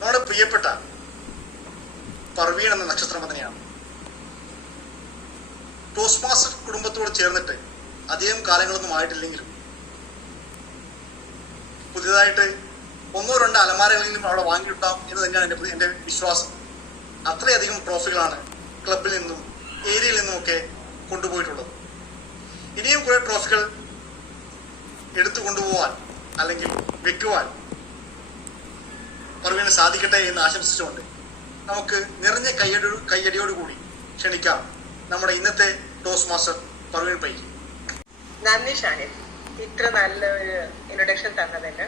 നമ്മുടെ പ്രിയപ്പെട്ട പർവീൺ എന്ന നക്ഷത്രമതനെയാണ്. ടോസ്റ്റ് മാസ്റ്റർ കുടുംബത്തോട് ചേർന്നിട്ട് അധികം കാലങ്ങളൊന്നും ആയിട്ടില്ലെങ്കിലും പുതിയതായിട്ട് 1-2 അലമാരകളിലും അവിടെ വാങ്ങിയിട്ടാം എന്ന് തന്നെയാണ് എൻ്റെ വിശ്വാസം. അത്രയധികം ട്രോഫികളാണ് ക്ലബിൽ നിന്നും ഏരിയയിൽ നിന്നുമൊക്കെ കൊണ്ടുപോയിട്ടുള്ളത്. ഇനിയും കുറെ ട്രോഫികൾ എടുത്തു കൊണ്ടുപോകാൻ അല്ലെങ്കിൽ വെക്കുവാൻ പർവീന് സാധിക്കട്ടെ എന്ന് ആശംസിച്ചുകൊണ്ട് നമുക്ക് നിറഞ്ഞ കയ്യടിയോടുകൂടി ക്ഷണിക്കാം നമ്മുടെ ഇന്നത്തെ ടോസ്റ്റ് മാസ്റ്റർ പർവീൻ പൈ. നന്ദി ഷാനിദ്, ഇത്ര നല്ലൊരു ഇൻട്രൊഡക്ഷൻ തന്നതിന്.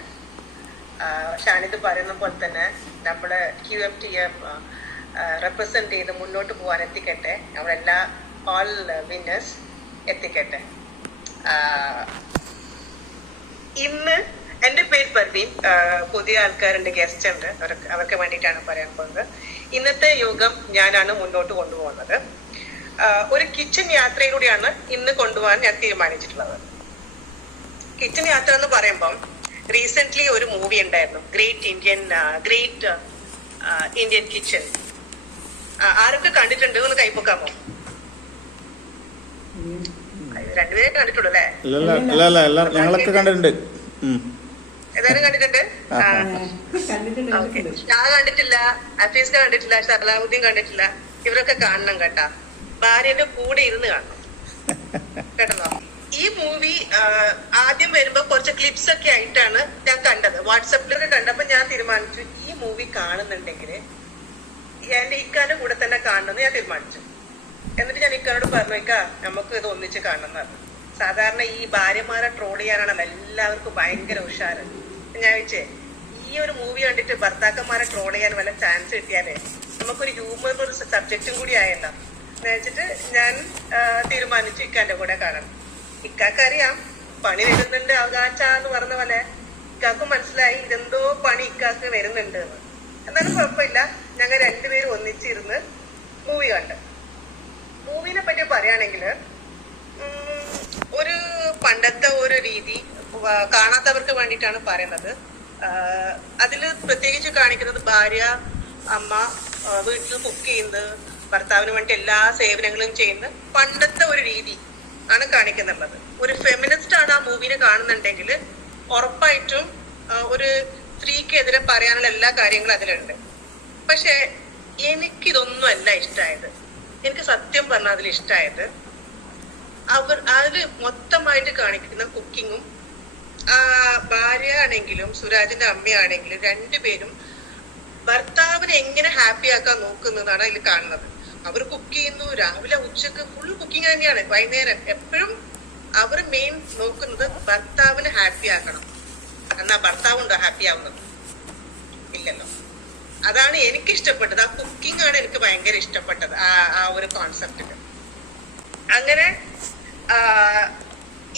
ഷാനിദ് പറയുന്ന പോലെ തന്നെ നമ്മള് QMTM റെപ്രസെന്റ് ചെയ്ത് മുന്നോട്ട് പോകാൻ എത്തിക്കട്ടെ. നമ്മളെല്ലാ ഓൾ വിന്നേഴ്സ് എത്തിക്കട്ടെ. ഇന്ന് എൻ്റെ പേര് പർവീൻ. പുതിയ ആൾക്കാരുണ്ട്, ഗസ്റ്റ് ഉണ്ട്, അവർക്ക് വേണ്ടിയിട്ടാണ് പറയാൻ പോകുന്നത്. ഇന്നത്തെ യോഗം ഞാനാണ് മുന്നോട്ട് കൊണ്ടുപോകുന്നത്. ഒരു കിച്ചൺ യാത്രയിലൂടെയാണ് ഇന്ന് കൊണ്ടുപോകാൻ ഞാൻ തീരുമാനിച്ചിട്ടുള്ളത്. കിച്ചൺ യാത്ര എന്ന് പറയുമ്പം റീസെന്റ് ഒരു മൂവി ഉണ്ടായിരുന്നു, ഗ്രേറ്റ് ഇന്ത്യൻ കിച്ചൺ. ആരൊക്കെ കണ്ടിട്ടുണ്ട്? ഒന്ന് കൈപ്പൊക്കാമോ? രണ്ടുപേരെ കണ്ടിട്ടുള്ളൂ അല്ലേ? ഞങ്ങളൊക്കെ കണ്ടിട്ടുണ്ട്. ഏതായാലും കണ്ടിട്ടുണ്ട്. ഞാൻ കണ്ടിട്ടില്ല, അഫീസ് കണ്ടിട്ടില്ല, സലാഹുദ്ദീൻ കണ്ടിട്ടില്ല. ഇവരൊക്കെ കാണണം കേട്ടാ. ഭാര്യന്റെ കൂടെ ഇരുന്ന് കാണണം കേട്ടോ. ഈ മൂവി ആദ്യം വരുമ്പോ കുറച്ച് ക്ലിപ്സ് ഒക്കെ ആയിട്ടാണ് ഞാൻ കണ്ടത്. വാട്സപ്പിലൊക്കെ കണ്ടപ്പോ ഞാൻ തീരുമാനിച്ചു ഈ മൂവി കാണുന്നുണ്ടെങ്കിൽ എന്റെ ഇക്കാന്റെ കൂടെ തന്നെ കാണണമെന്ന് ഞാൻ തീരുമാനിച്ചു. എന്നിട്ട് ഞാൻ ഇക്കാനോട് പറഞ്ഞു, നമുക്ക് ഇത് ഒന്നിച്ച് കാണണം എന്ന് പറഞ്ഞു. സാധാരണ ഈ ഭാര്യമാരെ ട്രോൾ ചെയ്യാനാണല്ലോ എല്ലാവർക്കും ഭയങ്കര ഉഷാറ്. ഞാൻ ചോദിച്ചേ, ഈ ഒരു മൂവി കണ്ടിട്ട് ഭർത്താക്കന്മാരെ ട്രോൾ ചെയ്യാൻ വല്ല ചാൻസ് കിട്ടിയാലേ നമുക്കൊരു ഹ്യൂമർ ഒരു സബ്ജക്റ്റും കൂടി ആയല്ലോ എന്ന് വെച്ചിട്ട് ഞാൻ തീരുമാനിച്ചു ഇക്കാന്റെ കൂടെ കാണണം. ഇക്കാക്ക് അറിയാം പണി വരുന്നുണ്ട് അവകാശാന്ന് പറഞ്ഞ പോലെ. ഇക്കാക്കും മനസ്സിലായി ഇതെന്തോ പണി ഇക്കാക്ക് വരുന്നുണ്ട് എന്ന്. എന്നാലും കുഴപ്പമില്ല, ഞങ്ങൾ രണ്ടുപേരും ഒന്നിച്ചിരുന്ന് മൂവി കണ്ട്. മൂവിനെ പറ്റി പറയുകയാണെങ്കിൽ ഒരു പണ്ടത്തെ ഒരു രീതി കാണാത്തവർക്ക് വേണ്ടിയിട്ടാണ് പറയുന്നത്. അതില് പ്രത്യേകിച്ച് കാണിക്കുന്നത് ഭാര്യ, അമ്മ വീട്ടിൽ കുക്ക് ചെയ്യുന്നത്, ഭർത്താവിന് വേണ്ടി എല്ലാ സേവനങ്ങളും ചെയ്യുന്ന പണ്ടത്തെ ഒരു രീതി ആണ് കാണിക്കുന്നുള്ളത്. ഒരു ഫെമിനിസ്റ്റ് ആണ് ആ മൂവിനെ കാണുന്നുണ്ടെങ്കിൽ ഉറപ്പായിട്ടും ഒരു സ്ത്രീക്കെതിരെ പറയാനുള്ള എല്ലാ കാര്യങ്ങളും അതിലുണ്ട്. പക്ഷെ എനിക്കിതൊന്നും അല്ല ഇഷ്ടമായത്. എനിക്ക് സത്യം പറഞ്ഞാൽ അതിൽ ഇഷ്ടമായത് അതില് മൊത്തമായിട്ട് കാണിക്കുന്ന കുക്കിങ്ങും. ഭാര്യ ആണെങ്കിലും സുരാജിന്റെ അമ്മയാണെങ്കിലും രണ്ടുപേരും ഭർത്താവിനെ എങ്ങനെ ഹാപ്പി ആക്കാൻ നോക്കുന്നതാണ് അതിൽ കാണുന്നത്. അവർ കുക്ക് ചെയ്യുന്നു, രാവിലെ ഉച്ചക്ക് ഫുൾ കുക്കിംഗ് തന്നെയാണ്, വൈകുന്നേരം എപ്പോഴും അവർ മെയിൻ നോക്കുന്നത് ഭർത്താവിനെ ഹാപ്പി ആക്കണം. എന്നാ ഭർത്താവുണ്ടോ ഹാപ്പി ആവുന്നത്? ഇല്ലല്ലോ. അതാണ് എനിക്ക് ഇഷ്ടപ്പെട്ടത്. ആ കുക്കിംഗ് ആണ് എനിക്ക് ഭയങ്കര ഇഷ്ടപ്പെട്ടത്, ആ ഒരു കോൺസെപ്റ്റില്. അങ്ങനെ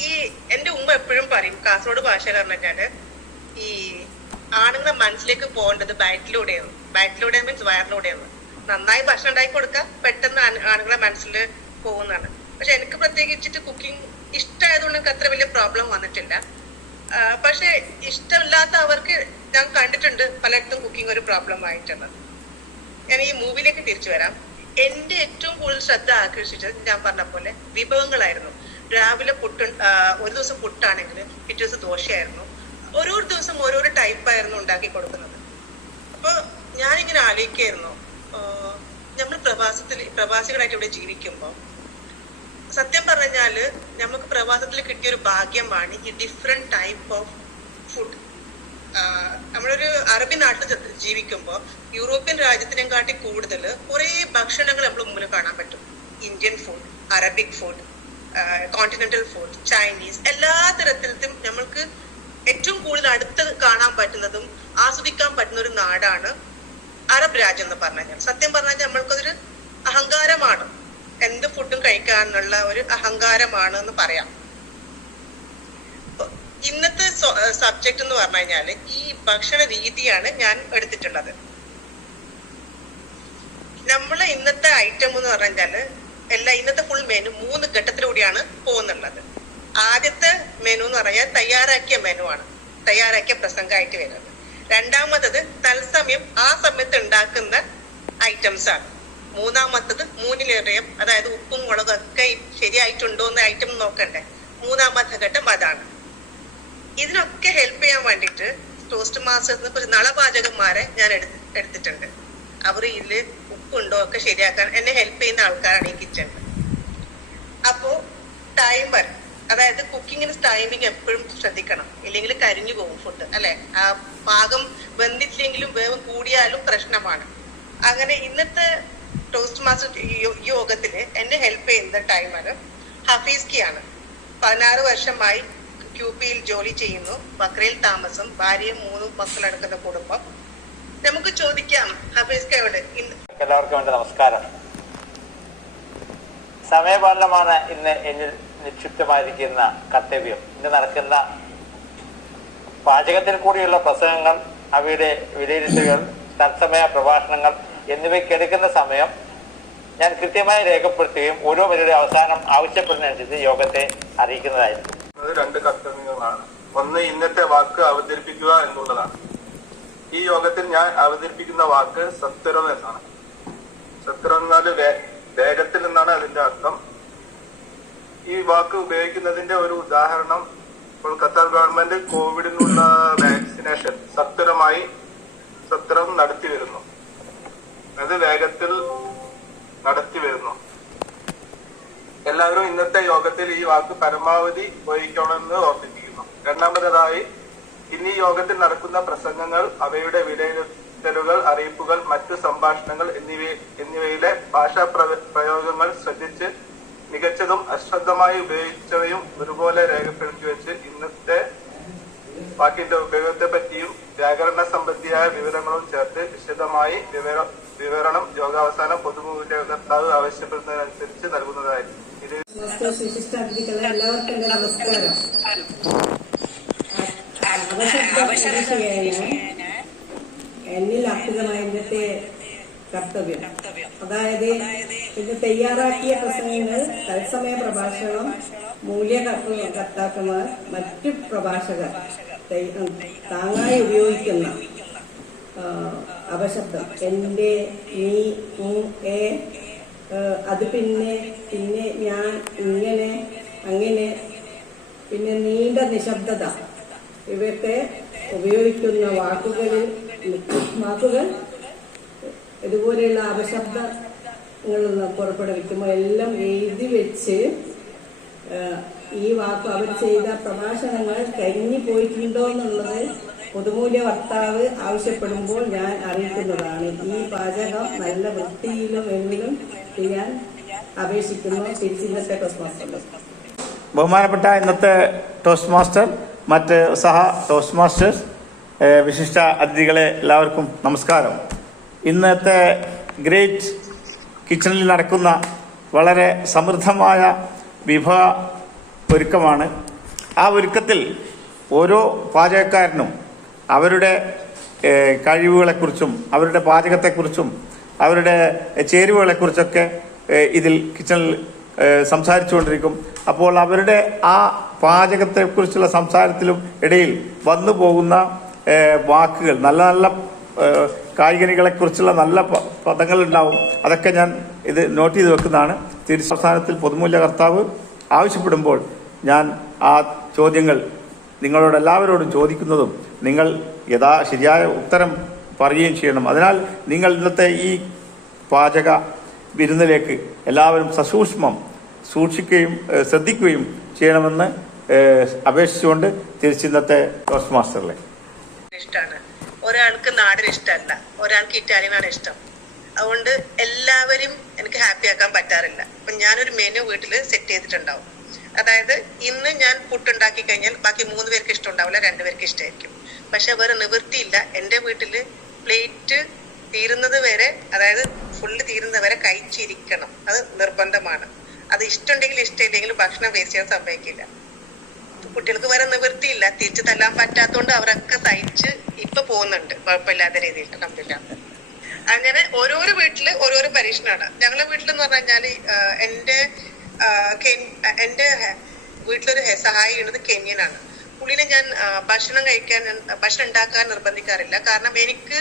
ഈ എന്റെ ഉമ്മ എപ്പോഴും പറയും, കാസർഗോഡ് ഭാഷയിൽ പറഞ്ഞാല് ഈ ആണുങ്ങളെ മനസ്സിലേക്ക് പോകേണ്ടത് ബാറ്റിലൂടെയാണ്. ബാറ്റിലൂടെ മീൻസ് വയറിലൂടെയാണ്. നന്നായി ഭക്ഷണം ഉണ്ടാക്കി കൊടുക്കുക, പെട്ടെന്ന് ആണുങ്ങളെ മനസ്സിൽ പോകുന്നതാണ്. പക്ഷെ എനിക്ക് പ്രത്യേകിച്ചിട്ട് കുക്കിംഗ് ഇഷ്ടമായതുകൊണ്ട് എനിക്ക് അത്ര വലിയ പ്രോബ്ലം വന്നിട്ടില്ല. പക്ഷെ ഇഷ്ടമില്ലാത്ത അവർക്ക് ഞാൻ കണ്ടിട്ടുണ്ട് പലയിടത്തും കുക്കിംഗ് ഒരു പ്രോബ്ലം ആയിട്ടുള്ളത്. ഞാൻ ഈ മൂവിയിലേക്ക് തിരിച്ചു വരാം. എന്റെ ഏറ്റവും കൂടുതൽ ശ്രദ്ധ ആകർഷിച്ചത് ഞാൻ പറഞ്ഞ പോലെ വിഭവങ്ങളായിരുന്നു. രാവിലെ ഒരു ദിവസം പുട്ടാണെങ്കിൽ പിറ്റേ ദിവസം ദോശയായിരുന്നു. ഓരോ ദിവസം ഓരോരോ ടൈപ്പായിരുന്നു ഉണ്ടാക്കി കൊടുക്കുന്നത്. അപ്പൊ ഞാനിങ്ങനെ ആലോചിക്കായിരുന്നു, നമ്മൾ പ്രവാസികളായിട്ട് ഇവിടെ ജീവിക്കുമ്പോൾ സത്യം പറഞ്ഞാല് നമുക്ക് പ്രവാസത്തിൽ കിട്ടിയൊരു ഭാഗ്യമാണ് ഈ ഡിഫറെന്റ് ടൈപ്പ് ഓഫ് ഫുഡ്. നമ്മളൊരു അറബി നാട്ടിൽ ജീവിക്കുമ്പോൾ യൂറോപ്യൻ രാജ്യത്തിനെ കാട്ടി കൂടുതൽ കുറെ ഭക്ഷണങ്ങൾ നമ്മൾ മുമ്പിൽ കാണാൻ പറ്റും. Indian food, Arabic food, continental food, Chinese, എല്ലാ തരത്തിലും നമ്മൾക്ക് ഏറ്റവും കൂടുതൽ അടുത്ത് കാണാൻ പറ്റുന്നതും ആസ്വദിക്കാൻ പറ്റുന്ന ഒരു നാടാണ് അറബ് രാജ്യം എന്ന് പറഞ്ഞാൽ. സത്യം പറഞ്ഞാൽ നമ്മൾക്കതൊരു അഹങ്കാരമാണ്, എന്ത് ഫുഡും കഴിക്കാനുള്ള ഒരു അഹങ്കാരമാണ് എന്ന് പറയാം. ഇന്നത്തെ സബ്ജക്ട് എന്ന് പറഞ്ഞു കഴിഞ്ഞാല് ഈ ഭക്ഷണ രീതിയാണ് ഞാൻ എടുത്തിട്ടുള്ളത്. നമ്മളെ ഇന്നത്തെ ഐറ്റം എന്ന് പറഞ്ഞാല് ഇന്നത്തെ ഫുൾ മെനു 3 ഘട്ടത്തിലൂടെയാണ് പോകുന്നുള്ളത്. ആദ്യത്തെ മെനു എന്ന് പറഞ്ഞാൽ തയ്യാറാക്കിയ മെനു ആണ്, തയ്യാറാക്കിയ പ്രസംഗമായിട്ട് വരുന്നത്. രണ്ടാമത്തത് തത്സമയം ആ സമയത്ത് ഉണ്ടാക്കുന്ന ഐറ്റംസ് ആണ്. മൂന്നാമത്തത് മൂന്നിലേറിയം, അതായത് ഉപ്പും മുളകും ഒക്കെ ശരിയായിട്ടുണ്ടോ എന്ന് ഐറ്റം നോക്കണ്ടേ. മൂന്നാമത്തെ ഘട്ടം അതാണ്. ഇതിനൊക്കെ ഹെൽപ്പ് ചെയ്യാൻ വേണ്ടിയിട്ട് ടോസ്റ്റ് മാസ്റ്റേഴ്സിന് കുറച്ച് നളപാചകന്മാരെ ഞാൻ എടുത്തിട്ടുണ്ട്. അവർ ഇതില് ഉപ്പുണ്ടോ ഒക്കെ ശരിയാക്കാൻ എന്നെ ഹെൽപ്പ് ചെയ്യുന്ന ആൾക്കാരാണ് ഈ കിച്ചണിൽ. അപ്പോ ടൈമർ, അതായത് കുക്കിങ്ങിന് ടൈമിങ് എപ്പോഴും ശ്രദ്ധിക്കണം, ഇല്ലെങ്കിൽ കരിഞ്ഞു പോകും ഫുഡ്, അല്ലെ? ആ പാകം വെന്തിട്ടില്ലെങ്കിലും വേവ് കൂടിയാലും പ്രശ്നമാണ്. അങ്ങനെ ഇന്നത്തെ ടോസ്റ്റ് മാസ്റ്റർ യോഗത്തില് എന്നെ ഹെൽപ്പ് ചെയ്യുന്ന ടൈമർ ഹഫീസ്കിയാണ്. 16 വർഷമായി QPയിൽ ജോലി ചെയ്യുന്നു. ബക്രയിൽ താമസം, ഭാര്യയും 3 മക്കളടക്കുന്ന കുടുംബം. നമുക്ക് ചോദിക്കാം ഹഫീസ്കയോട്. എല്ലാവർക്കും വേണ്ട നമസ്കാരം. സമയപാലനമാണ് ഇന്ന് എന്നിൽ നിക്ഷിപ്തമായിരിക്കുന്ന കർത്തവ്യം. ഇന്ന് നടക്കുന്ന പാചകത്തിൽ കൂടിയുള്ള പ്രസംഗങ്ങൾ, അവയുടെ വിലയിരുത്തലുകൾ, തത്സമയ പ്രഭാഷണങ്ങൾ എന്നിവയ്ക്കെടുക്കുന്ന സമയം ഞാൻ കൃത്യമായി രേഖപ്പെടുത്തുകയും ഓരോ വരിയുടെ അവസാനം ആവശ്യപ്പെടുന്നതനുസരിച്ച് യോഗത്തെ അറിയിക്കുന്നതായിരിക്കും. അത് 2 കർത്തവ്യങ്ങളാണ്. ഒന്ന്, ഇന്നത്തെ വാക്ക് അവതരിപ്പിക്കുക എന്നുള്ളതാണ്. ഈ യോഗത്തിൽ ഞാൻ അവതരിപ്പിക്കുന്ന വാക്ക് സത്വരം എന്നാണ്. സത്വരം എന്നാൽ വേഗത്തിൽ എന്നാണ് അതിന്റെ അർത്ഥം. ഈ വാക്ക് ഉപയോഗിക്കുന്നതിന്റെ ഒരു ഉദാഹരണം, ഇപ്പോൾ ഖത്തർ ഗവൺമെന്റ് കോവിഡിനുള്ള വാക്സിനേഷൻ സത്വരം നടത്തി വരുന്നു. അത് വേഗത്തിൽ നടത്തി വരുന്നു. എല്ലാവരും ഇന്നത്തെ യോഗത്തിൽ ഈ വാക്ക് പരമാവധി ഉപയോഗിക്കണമെന്ന് ഓർമ്മിപ്പിക്കുന്നു. രണ്ടാമതായി, ഇന്ന് ഈ യോഗത്തിൽ നടക്കുന്ന പ്രസംഗങ്ങൾ, അവയുടെ വിലയിരുത്തലുകൾ, അറിയിപ്പുകൾ, മറ്റു സംഭാഷണങ്ങൾ എന്നിവയിലെ ഭാഷാ പ്രയോഗങ്ങൾ ശ്രദ്ധിച്ച് മികച്ചതും അശ്രദ്ധമായി ഉപയോഗിച്ചവയും ഒരുപോലെ രേഖപ്പെടുത്തി വെച്ച് ഇന്നത്തെ വാക്കിന്റെ ഉപയോഗത്തെ പറ്റിയും വ്യാകരണ സംബന്ധിയായ വിവരങ്ങളും ചേർത്ത് വിശദമായി വിവരണം യോഗാവസാനം പൊതുമൂല്യകർത്താവ് ആവശ്യപ്പെടുന്നതിനനുസരിച്ച് നൽകുന്നതായിരിക്കും. ഇത് വിശിഷ്ടാതിഥികളെ എല്ലാവർക്കും എന്റെ നമസ്കാരം. എന്നിൽ അർപ്പിതമായ ഇന്നത്തെ കർത്തവ്യം, അതായത് ഇത് തയ്യാറാക്കിയ പ്രസംഗങ്ങൾ, തത്സമയ പ്രഭാഷണം, മൂല്യകർത്താക്കന്മാർ, മറ്റു പ്രഭാഷകർ താങ്ങായി ഉപയോഗിക്കുന്ന അപശബ്ദം, എൻ്റെ, നീ, ഏ, അത്, പിന്നെ, ഞാൻ, ഇങ്ങനെ, അങ്ങനെ, പിന്നെ നീണ്ട നിശബ്ദത, ഇവയൊക്കെ ഉപയോഗിക്കുന്ന വാക്കുകൾ ഇതുപോലെയുള്ള അപശബ്ദങ്ങൾ പുറപ്പെടുവിക്കുമ്പോൾ എല്ലാം എഴുതി വെച്ച് ഈ വാക്ക് അവർ ചെയ്ത പ്രഭാഷണങ്ങൾ കരിഞ്ഞു പോയിട്ടുണ്ടോ എന്നുള്ളത് പൊതുമൂല്യ വക്താവ് ആവശ്യപ്പെടുമ്പോൾ ഞാൻ അറിയിക്കുന്നതാണ്. ഈ പാചകം നല്ല വൃത്തിയിലും എങ്കിലും ചെയ്യാൻ അപേക്ഷിക്കുന്നു. തിരിച്ചിന്നത്തെ ടോസ്റ്റ് മാസ്റ്റർ. ബഹുമാനപ്പെട്ട ഇന്നത്തെ ടോസ്റ്റ് മാസ്റ്റർ, മറ്റ് സഹ ടോസ്റ്റ് മാസ്റ്റേഴ്സ്, വിശിഷ്ട അതിഥികളെ എല്ലാവർക്കും നമസ്കാരം. ഇന്നത്തെ ഗ്രേറ്റ് കിച്ചണിൽ നടക്കുന്ന വളരെ സമൃദ്ധമായ വിഭവ ഒരുക്കമാണ്. ആ ഒരുക്കത്തിൽ ഓരോ പാചകക്കാരനും അവരുടെ കഴിവുകളെക്കുറിച്ചും അവരുടെ പാചകത്തെക്കുറിച്ചും അവരുടെ ചേരുവകളെക്കുറിച്ചൊക്കെ ഇതിൽ കിച്ചണിൽ സംസാരിച്ചുകൊണ്ടിരിക്കും. അപ്പോൾ അവരുടെ ആ പാചകത്തെക്കുറിച്ചുള്ള സംസാരത്തിലും ഇടയിൽ വന്നു പോകുന്ന വാക്കുകൾ, നല്ല നല്ല കായികനികളെക്കുറിച്ചുള്ള നല്ല പദങ്ങൾ ഉണ്ടാവും. അതൊക്കെ ഞാൻ ഇത് നോട്ട് ചെയ്ത് വെക്കുന്നതാണ്. തിരുസംസ്ഥാനത്തിൽ പൊതുമൂല്യ കർത്താവ് ആവശ്യപ്പെടുമ്പോൾ ഞാൻ ആ ചോദ്യങ്ങൾ നിങ്ങളോട് എല്ലാവരോടും ചോദിക്കുന്നതും നിങ്ങൾ ശരിയായ ഉത്തരം പറയുകയും ചെയ്യണം. അതിനാൽ നിങ്ങൾ ഇന്നത്തെ ഈ പാചക വിരുന്നിലേക്ക് എല്ലാവരും സസൂക്ഷ്മം സൂക്ഷിക്കുകയും ശ്രദ്ധിക്കുകയും ചെയ്യണമെന്ന് അപേക്ഷിച്ചുകൊണ്ട് തിരിച്ചിന്നത്തെ ടോസ്റ്റ് മാസ്റ്ററിലെ ഇഷ്ടമാണ്. ഒരാൾക്ക് നാടൻ ഇഷ്ടമല്ല, ഒരാൾക്ക് ഇറ്റാലിയനാണ് ഇഷ്ടം. അതുകൊണ്ട് എല്ലാവരും എനിക്ക് ഹാപ്പി ആക്കാൻ പറ്റാറില്ല. അപ്പൊ ഞാനൊരു മെനു വീട്ടിൽ സെറ്റ് ചെയ്തിട്ടുണ്ടാവും. അതായത് ഇന്ന് ഞാൻ പുട്ടുണ്ടാക്കി കഴിഞ്ഞാൽ ബാക്കി 3 പേർക്ക് ഇഷ്ടമുണ്ടാവില്ല, 2 പേർക്ക് ഇഷ്ടമായിരിക്കും. പക്ഷെ വേറെ നിവൃത്തിയില്ല. എൻ്റെ വീട്ടില് പ്ലേറ്റ് തീരുന്നത് വരെ, അതായത് ഫുള്ള് തീരുന്നത് വരെ കഴിച്ചിരിക്കണം. അത് നിർബന്ധമാണ്. അത് ഇഷ്ടമുണ്ടെങ്കിൽ ഇഷ്ടമില്ലെങ്കിലും ഭക്ഷണം വേസ്റ്റ് ചെയ്യാൻ സംഭവിക്കില്ല. കുട്ടികൾക്ക് വേറെ നിവൃത്തിയില്ല, തിരിച്ചു തല്ലാൻ പറ്റാത്തതുകൊണ്ട് അവരൊക്കെ സഹിച്ച് ഇപ്പൊ പോകുന്നുണ്ട് കുഴപ്പമില്ലാത്ത രീതിയിൽ, കംപ്ലീറ്റ്. അങ്ങനെ ഓരോരോ വീട്ടില് ഓരോരോ പരീക്ഷണമാണ്. ഞങ്ങളുടെ വീട്ടിലെന്ന് പറഞ്ഞു കഴിഞ്ഞാല് എന്റെ വീട്ടിലൊരു സഹായി ഉള്ളത് കെന്യനാണ്. പുള്ളിനെ ഞാൻ ഭക്ഷണം ഉണ്ടാക്കാൻ നിർബന്ധിക്കാറില്ല. കാരണം എനിക്ക്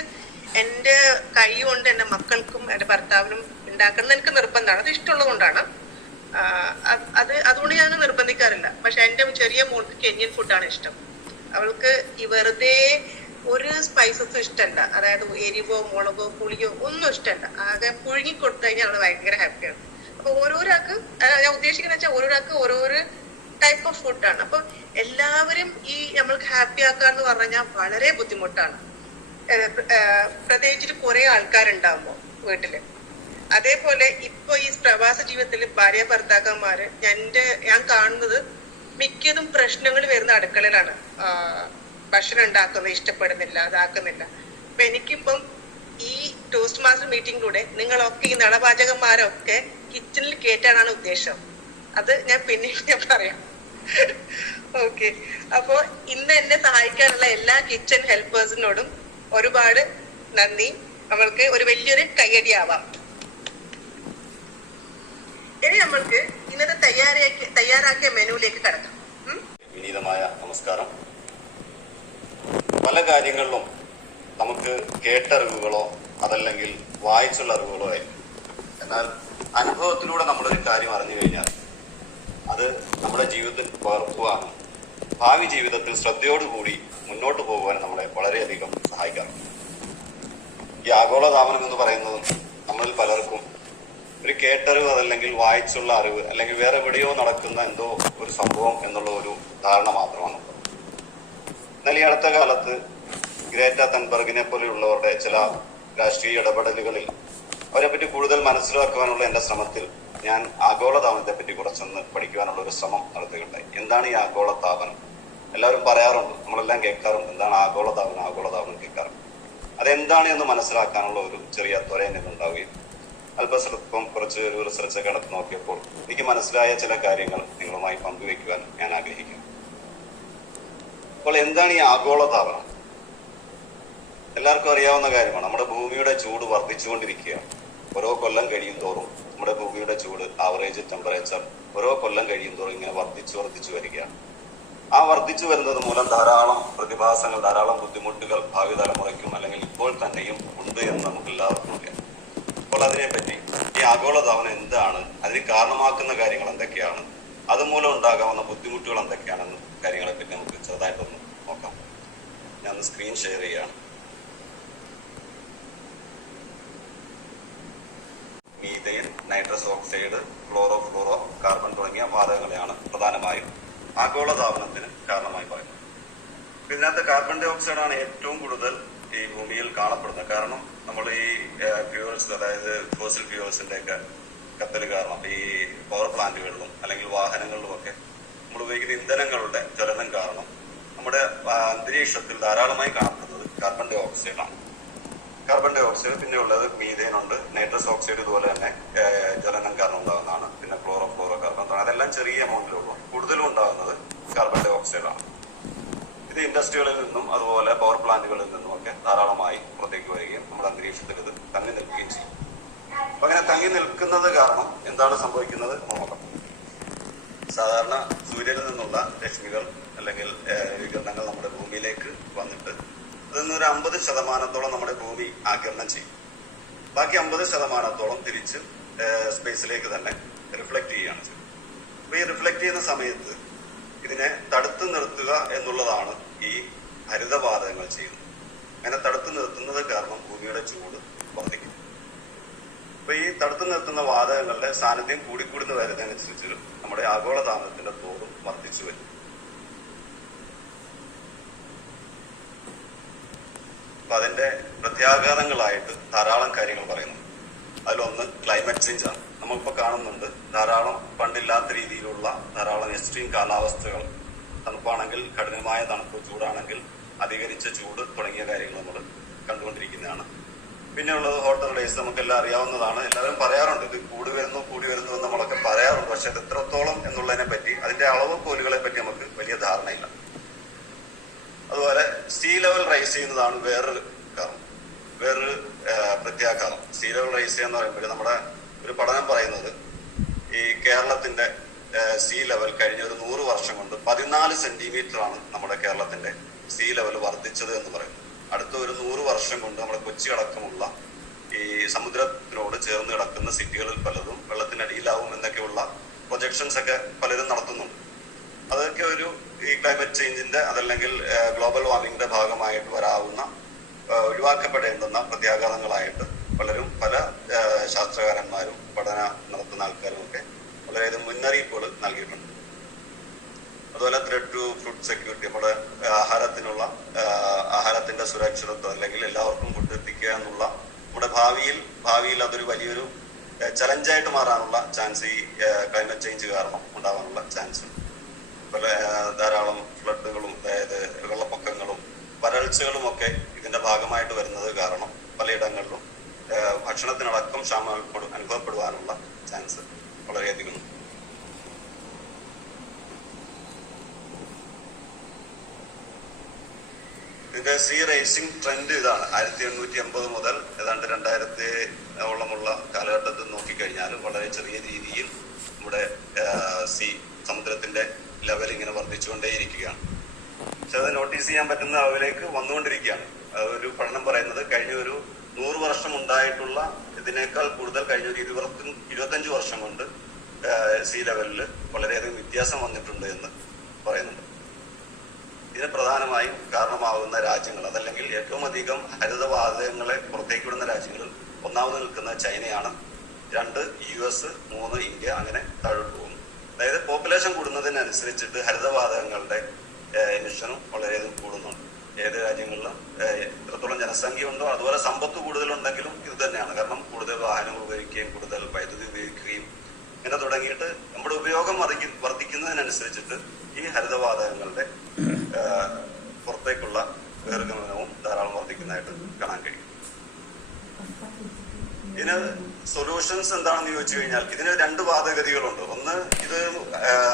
എന്റെ കൈ കൊണ്ട് എന്റെ മക്കൾക്കും എന്റെ ഭർത്താവിനും ഉണ്ടാക്കണം എനിക്ക് നിർബന്ധമാണ്. അത് ഇഷ്ടമുള്ളത് കൊണ്ടാണ്. അതുകൊണ്ട് ഞാൻ നിർബന്ധിക്കാറില്ല. പക്ഷെ എന്റെ ചെറിയ മോൾക്ക് കെന്യൻ ഫുഡാണ് ഇഷ്ടം. അവൾക്ക് ഈ വെറുതെ ഒരു സ്പൈസസും ഇഷ്ടമല്ല. അതായത് എരിവോ മുളകോ പുളിയോ ഒന്നും ഇഷ്ടമല്ല. ആകെ പുഴുങ്ങി കൊടുത്തു കഴിഞ്ഞാൽ അവള് ഭയങ്കര ഹാപ്പിയാണ്. അപ്പൊ ഓരോരാൾക്ക് ഞാൻ ഉദ്ദേശിക്കുന്ന വെച്ചാൽ ഓരോരാൾക്ക് ഓരോരോ ടൈപ്പ് ഓഫ് ഫുഡാണ്. അപ്പൊ എല്ലാവരും ഈ നമ്മൾക്ക് ഹാപ്പി ആക്കാന്ന് പറഞ്ഞു കഴിഞ്ഞാൽ വളരെ ബുദ്ധിമുട്ടാണ്. പ്രത്യേകിച്ചിട്ട് കുറെ ആൾക്കാരുണ്ടാവുമ്പോ വീട്ടില്. അതേപോലെ ഇപ്പൊ ഈ പ്രവാസ ജീവിതത്തിൽ ഭാര്യ ഭർത്താക്കന്മാര് ഞാൻ കാണുന്നത് മിക്കതും പ്രശ്നങ്ങൾ വരുന്ന അടുക്കളയിലാണ്. ഭക്ഷണം ഉണ്ടാക്കുന്നത് ഇഷ്ടപ്പെടുന്നില്ല, അതാക്കുന്നില്ല. അപ്പൊ എനിക്കിപ്പം ഈ ടോസ്റ്റ് മാസ്റ്റർ മീറ്റിംഗിലൂടെ നിങ്ങളൊക്കെ ഈ നളപാചകന്മാരൊക്കെ കിച്ചണിൽ കേറ്റാനാണ് ഉദ്ദേശം. അത് ഞാൻ പിന്നീട് പറയാം. ഓക്കെ. അപ്പോ ഇന്ന് എന്നെ സഹായിക്കാനുള്ള എല്ലാ കിച്ചൺ ഹെൽപ്പേഴ്സിനോടും ഒരുപാട് നന്ദി. നമ്മൾക്ക് ഒരു വലിയൊരു കയ്യടിയാവാം. ഇനി നമ്മൾക്ക് ഇന്നത്തെ തയ്യാറാക്കിയ മെനുവിലേക്ക് കടക്കാം. വിനീതമായ നമസ്കാരം. പല കാര്യങ്ങളിലും നമുക്ക് കേട്ടറിവുകളോ അതല്ലെങ്കിൽ വായിച്ചുള്ള അറിവുകളോ ആയിരിക്കും. എന്നാൽ അനുഭവത്തിലൂടെ നമ്മളൊരു കാര്യം അറിഞ്ഞു കഴിഞ്ഞാൽ അത് നമ്മുടെ ജീവിതത്തിൽ പകർത്തുവാനും ഭാവി ജീവിതത്തിൽ ശ്രദ്ധയോടുകൂടി മുന്നോട്ട് പോകുവാനും നമ്മളെ വളരെയധികം സഹായിക്കാറുണ്ട്. ഈ ആഗോളതാപനം എന്ന് പറയുന്നതും നമ്മളിൽ പലർക്കും ഒരു കേട്ടറിവ് അതല്ലെങ്കിൽ വായിച്ചുള്ള അറിവ് അല്ലെങ്കിൽ വേറെ എവിടെയോ നടക്കുന്ന എന്തോ ഒരു സംഭവം എന്നുള്ള ഒരു ധാരണ മാത്രമാണ്. എന്നാൽ ഈ അടുത്ത കാലത്ത് ഗ്രേറ്റ തൻബർഗിനെ പോലെയുള്ളവരുടെ ചില രാഷ്ട്രീയ ഇടപെടലുകളിൽ അവരെപ്പറ്റി കൂടുതൽ മനസ്സിലാക്കുവാനുള്ള എന്റെ ശ്രമത്തിൽ ഞാൻ ആഗോളതാപനത്തെ പറ്റി കുറച്ചൊന്ന് പഠിക്കുവാനുള്ള ഒരു ശ്രമം നടത്തുകയുണ്ടായി. എന്താണ് ഈ ആഗോളതാപനം? എല്ലാവരും പറയാറുണ്ട്, നമ്മളെല്ലാം കേൾക്കാറുണ്ട്, എന്താണ് ആഗോളതാപനം കേൾക്കാറുണ്ട്. അതെന്താണ് എന്ന് മനസ്സിലാക്കാനുള്ള ഒരു ചെറിയ ത്വര ഉണ്ടാവുകയും അല്പസ്വല്പം കുറച്ച് ഒരു റിസർച്ചൊക്കെ നടത്തി നോക്കിയപ്പോൾ എനിക്ക് മനസ്സിലായ ചില കാര്യങ്ങൾ നിങ്ങളുമായി പങ്കുവെക്കുവാൻ ഞാൻ ആഗ്രഹിക്കുന്നു. അപ്പോൾ എന്താണ് ഈ ആഗോളതാപനം? എല്ലാവർക്കും അറിയാവുന്ന കാര്യമാണ്. നമ്മുടെ ഭൂമിയുടെ ചൂട് വർദ്ധിച്ചുകൊണ്ടിരിക്കുകയാണ്. ഓരോ കൊല്ലം കഴിയും തോറും നമ്മുടെ ഭൂമിയുടെ ചൂട് ആവറേജ് ടെമ്പറേച്ചർ ഓരോ കൊല്ലം കഴിയും തോറും ഇങ്ങനെ വർദ്ധിച്ചു വരികയാണ്. ആ വർദ്ധിച്ചു വരുന്നത് മൂലം ധാരാളം പ്രതിഭാസങ്ങൾ, ധാരാളം ബുദ്ധിമുട്ടുകൾ ഭാവി തലമുറയ്ക്കും അല്ലെങ്കിൽ ഇപ്പോൾ തന്നെയും ഉണ്ട് എന്ന് നമുക്ക് എല്ലാവർക്കും അറിയാം. അപ്പോൾ അതിനെപ്പറ്റി ഈ ആഗോളതാപനം എന്താണ്, അതിന് കാരണമാക്കുന്ന കാര്യങ്ങൾ എന്തൊക്കെയാണ്, അതുമൂലം ഉണ്ടാകാവുന്ന ബുദ്ധിമുട്ടുകൾ എന്തൊക്കെയാണെന്ന് കാര്യങ്ങളെപ്പറ്റി നമുക്ക് ചെറുതായിട്ടൊന്ന് നോക്കാം. ഞാൻ സ്ക്രീൻ ഷെയർ ചെയ്യുകയാണ്. Methane, nitrous oxide, fluoro carbon തുടങ്ങിയ വാതകങ്ങളെയാണ് പ്രധാനമായും ആഗോളതാപനത്തിന് കാരണമായി പറയുന്നത്. ഇതിനകത്ത് കാർബൺ ഡൈ ഓക്സൈഡ് ആണ് ഏറ്റവും കൂടുതൽ ഈ ഭൂമിയിൽ കാണപ്പെടുന്നത്. കാരണം നമ്മൾ ഈ ഫ്യൂവൽസ്, അതായത് ഫോസിൽ ഫ്യൂവൽസിന്റെ ഒക്കെ കത്തൽ കാരണം ഈ പവർ പ്ലാന്റുകളിലും അല്ലെങ്കിൽ വാഹനങ്ങളിലും ഒക്കെ നമ്മൾ ഉപയോഗിക്കുന്ന ഇന്ധനങ്ങളുടെ ജ്വലനം കാരണം നമ്മുടെ അന്തരീക്ഷത്തിൽ ധാരാളമായി കാണപ്പെടുന്നത് കാർബൺ ഡൈ ഓക്സൈഡ് ആണ്. കാർബൺ ഡൈ ഓക്സൈഡ്, പിന്നെ ഉള്ളത് മീഥെയ്ൻ ഉണ്ട്, നൈട്രസ് ഓക്സൈഡ് ഇതുപോലെ തന്നെ ജ്വലനം കാരണം ഉണ്ടാകുന്നതാണ്. പിന്നെ ഫ്ലോറോ കാർബൺ, അതെല്ലാം ചെറിയ എമൗണ്ടിലുള്ളൂ. കൂടുതലും ഉണ്ടാകുന്നത് കാർബൺ ഡൈ ഓക്സൈഡ് ആണ്. ഇത് ഇൻഡസ്ട്രികളിൽ നിന്നും അതുപോലെ പവർ പ്ലാന്റുകളിൽ നിന്നും ഒക്കെ ധാരാളമായി പുറത്തേക്ക് വരികയും നമ്മുടെ അന്തരീക്ഷത്തിൽ ഇത് തങ്ങി നിൽക്കുകയും ചെയ്യും. അപ്പൊ അങ്ങനെ തങ്ങി നിൽക്കുന്നത് കാരണം എന്താണ് സംഭവിക്കുന്നത് നോക്കാം. സാധാരണ സൂര്യനിൽ നിന്നുള്ള രശ്മികൾ അല്ലെങ്കിൽ വികിരണങ്ങൾ നമ്മുടെ ഭൂമിയിലേക്ക് വന്നിട്ട് അതിൽ നിന്നൊരു 50% നമ്മുടെ ഭൂമി ആഗിരണം ചെയ്യും. ബാക്കി 50% തിരിച്ച് സ്പേസിലേക്ക് തന്നെ റിഫ്ലക്ട് ചെയ്യുകയാണ് ചെയ്യുന്നത്. അപ്പൊ ഈ റിഫ്ലക്ട് ചെയ്യുന്ന സമയത്ത് ഇതിനെ തടുത്തു നിർത്തുക എന്നുള്ളതാണ് ഈ ഹരിതവാതകങ്ങൾ ചെയ്യുന്നത്. അങ്ങനെ തടുത്തു നിർത്തുന്നത് കാരണം ഭൂമിയുടെ ചൂട് വർദ്ധിക്കും. അപ്പൊ ഈ തടുത്തു നിർത്തുന്ന വാതകങ്ങളുടെ സാന്നിധ്യം കൂടിക്കൂടുന്ന വരുന്നതനുസരിച്ച് നമ്മുടെ ആഗോളതാപനത്തിന്റെ തോതും വർദ്ധിച്ചു വരും. അപ്പൊ അതിന്റെ പ്രത്യാഘാതങ്ങളായിട്ട് ധാരാളം കാര്യങ്ങൾ പറയുന്നു. അതിലൊന്ന് ക്ലൈമറ്റ് ചേഞ്ച് ആണ്. നമ്മളിപ്പോ കാണുന്നുണ്ട് ധാരാളം പണ്ടില്ലാത്ത രീതിയിലുള്ള ധാരാളം എക്സ്ട്രീം കാലാവസ്ഥകൾ. തണുപ്പാണെങ്കിൽ കഠിനമായ തണുപ്പ്, ചൂടാണെങ്കിൽ അധികരിച്ച ചൂട് തുടങ്ങിയ കാര്യങ്ങൾ നമ്മൾ കണ്ടുകൊണ്ടിരിക്കുന്നതാണ്. പിന്നെ ഉള്ളത് ഹോട്ടൽ ഡേയ്സ്, നമുക്കെല്ലാം അറിയാവുന്നതാണ്. എല്ലാവരും പറയാറുണ്ട് ഇത് കൂടി വരുന്നു എന്ന് നമ്മളൊക്കെ പറയാറുണ്ട്. പക്ഷെ ഇത് എത്രത്തോളം എന്നുള്ളതിനെ പറ്റി, അതിന്റെ അളവ് കോലുകളെ പറ്റി നമുക്ക് വലിയ ധാരണയില്ല. അതുപോലെ സീ ലെവൽ റൈസ് ചെയ്യുന്നതാണ് വേറൊരു കാരണം, വേറൊരു പ്രത്യാഘാതം. സീ ലെവൽ റൈസ് ചെയ്യുന്ന പറയുമ്പോൾ നമ്മുടെ ഒരു പഠനം പറയുന്നത് ഈ കേരളത്തിന്റെ സീ ലെവൽ കഴിഞ്ഞ ഒരു 100 വർഷം കൊണ്ട് 14 സെന്റിമീറ്റർ ആണ് നമ്മുടെ കേരളത്തിന്റെ സീ ലെവൽ വർദ്ധിച്ചത് എന്ന് പറയുന്നത്. അടുത്ത ഒരു 100 വർഷം കൊണ്ട് നമ്മുടെ കൊച്ചി അടക്കമുള്ള ഈ സമുദ്രത്തിനോട് ചേർന്ന് കിടക്കുന്ന സിറ്റികളിൽ പലതും വെള്ളത്തിനടിയിലാവും എന്നൊക്കെയുള്ള പ്രൊജക്ഷൻസ് ഒക്കെ പലരും നടത്തുന്നുണ്ട്. അതൊക്കെ ഒരു ഈ ക്ലൈമറ്റ് ചേഞ്ചിന്റെ അതല്ലെങ്കിൽ ഗ്ലോബൽ വാർമിംഗിന്റെ ഭാഗമായിട്ട് വരാവുന്ന ഒഴിവാക്കപ്പെടേണ്ടുന്ന പ്രത്യാഘാതങ്ങളായിട്ട് പല ശാസ്ത്രകാരന്മാരും പഠന നടത്തുന്ന ആൾക്കാരും ഒക്കെ വളരെയധികം മുന്നറിയിപ്പുകൾ നൽകിയിട്ടുണ്ട്. അതുപോലെ ത്രെഡ് ടു ഫുഡ് സെക്യൂരിറ്റി, നമ്മുടെ ആഹാരത്തിന്റെ സുരക്ഷിതത്വം അല്ലെങ്കിൽ എല്ലാവർക്കും ഫുഡ് എത്തിക്കുക എന്നുള്ള നമ്മുടെ ഭാവിയിൽ അതൊരു വലിയൊരു ചലഞ്ചായിട്ട് മാറാനുള്ള ചാൻസ് ഈ ക്ലൈമറ്റ് ചേഞ്ച് കാരണം ഉണ്ടാവാനുള്ള ചാൻസ് ഉണ്ട്. ധാരാളം ഫ്ലഡുകളും അതായത് വെള്ളപ്പൊക്കങ്ങളും വരൾച്ചകളും ഒക്കെ ഇതിന്റെ ഭാഗമായിട്ട് വരുന്നത് കാരണം പലയിടങ്ങളിലും ഭക്ഷണത്തിനടക്കം ക്ഷാമം അനുഭവപ്പെടുവാനുള്ള ചാൻസ് വളരെയധികം ഉണ്ട്. ഇതിന്റെ സീ റൈസിംഗ് ട്രെൻഡ് ഇതാണ്. 1880 മുതൽ ഏതാണ്ട് 2000-ഓളമുള്ള കാലഘട്ടത്തിൽ നോക്കിക്കഴിഞ്ഞാൽ വളരെ ചെറിയ രീതിയിൽ നമ്മുടെ സമുദ്രത്തിന്റെ ലെവൽ ഇങ്ങനെ വർദ്ധിച്ചുകൊണ്ടേയിരിക്കുകയാണ്. പക്ഷെ അത് നോട്ടീസ് ചെയ്യാൻ പറ്റുന്ന അളവിലേക്ക് വന്നുകൊണ്ടിരിക്കുകയാണ്. ഒരു പഠനം പറയുന്നത് കഴിഞ്ഞ ഒരു 100 വർഷം ഉണ്ടായിട്ടുള്ള ഇതിനേക്കാൾ കൂടുതൽ കഴിഞ്ഞ ഒരു 25 വർഷം കൊണ്ട് സീ ലെവലിൽ വളരെയധികം വ്യത്യാസം വന്നിട്ടുണ്ട് എന്ന് പറയുന്നുണ്ട്. ഇതിന് പ്രധാനമായും കാരണമാകുന്ന രാജ്യങ്ങൾ അതല്ലെങ്കിൽ ഏറ്റവും അധികം ഹരിതവാതകങ്ങളെ പുറത്തേക്ക് വിടുന്ന രാജ്യങ്ങളിൽ ഒന്നാമത് നിൽക്കുന്ന ചൈനയാണ്, 2 US, 3 ഇന്ത്യ, അങ്ങനെ താഴോട്ട് പോകുന്നു. അതായത് പോപ്പുലേഷൻ കൂടുന്നതിനനുസരിച്ചിട്ട് ഹരിതവാതകങ്ങളുടെ എമിഷനും വളരെയധികം കൂടുന്നുണ്ട്. ഏത് രാജ്യങ്ങളിലും എത്രത്തോളം ജനസംഖ്യ ഉണ്ടോ അതുപോലെ സമ്പത്ത് കൂടുതലുണ്ടെങ്കിലും ഇത് തന്നെയാണ്. കാരണം കൂടുതൽ വാഹനങ്ങൾ ഉപയോഗിക്കുകയും കൂടുതൽ വൈദ്യുതി ഉപയോഗിക്കുകയും ഇങ്ങനെ തുടങ്ങിയിട്ട് നമ്മുടെ ഉപയോഗം വർദ്ധിക്കുന്നതിനനുസരിച്ചിട്ട് ഈ ഹരിതവാതകങ്ങളുടെ പുറത്തേക്കുള്ള ബഹിർഗമനവും ധാരാളം വർദ്ധിക്കുന്നതായിട്ട് കാണാൻ കഴിയും. ഇതിന് സൊല്യൂഷൻസ് എന്താണെന്ന് ചോദിച്ചു കഴിഞ്ഞാൽ ഇതിന് 2 വാദഗതികളുണ്ട്. ഒന്ന്, ഇത്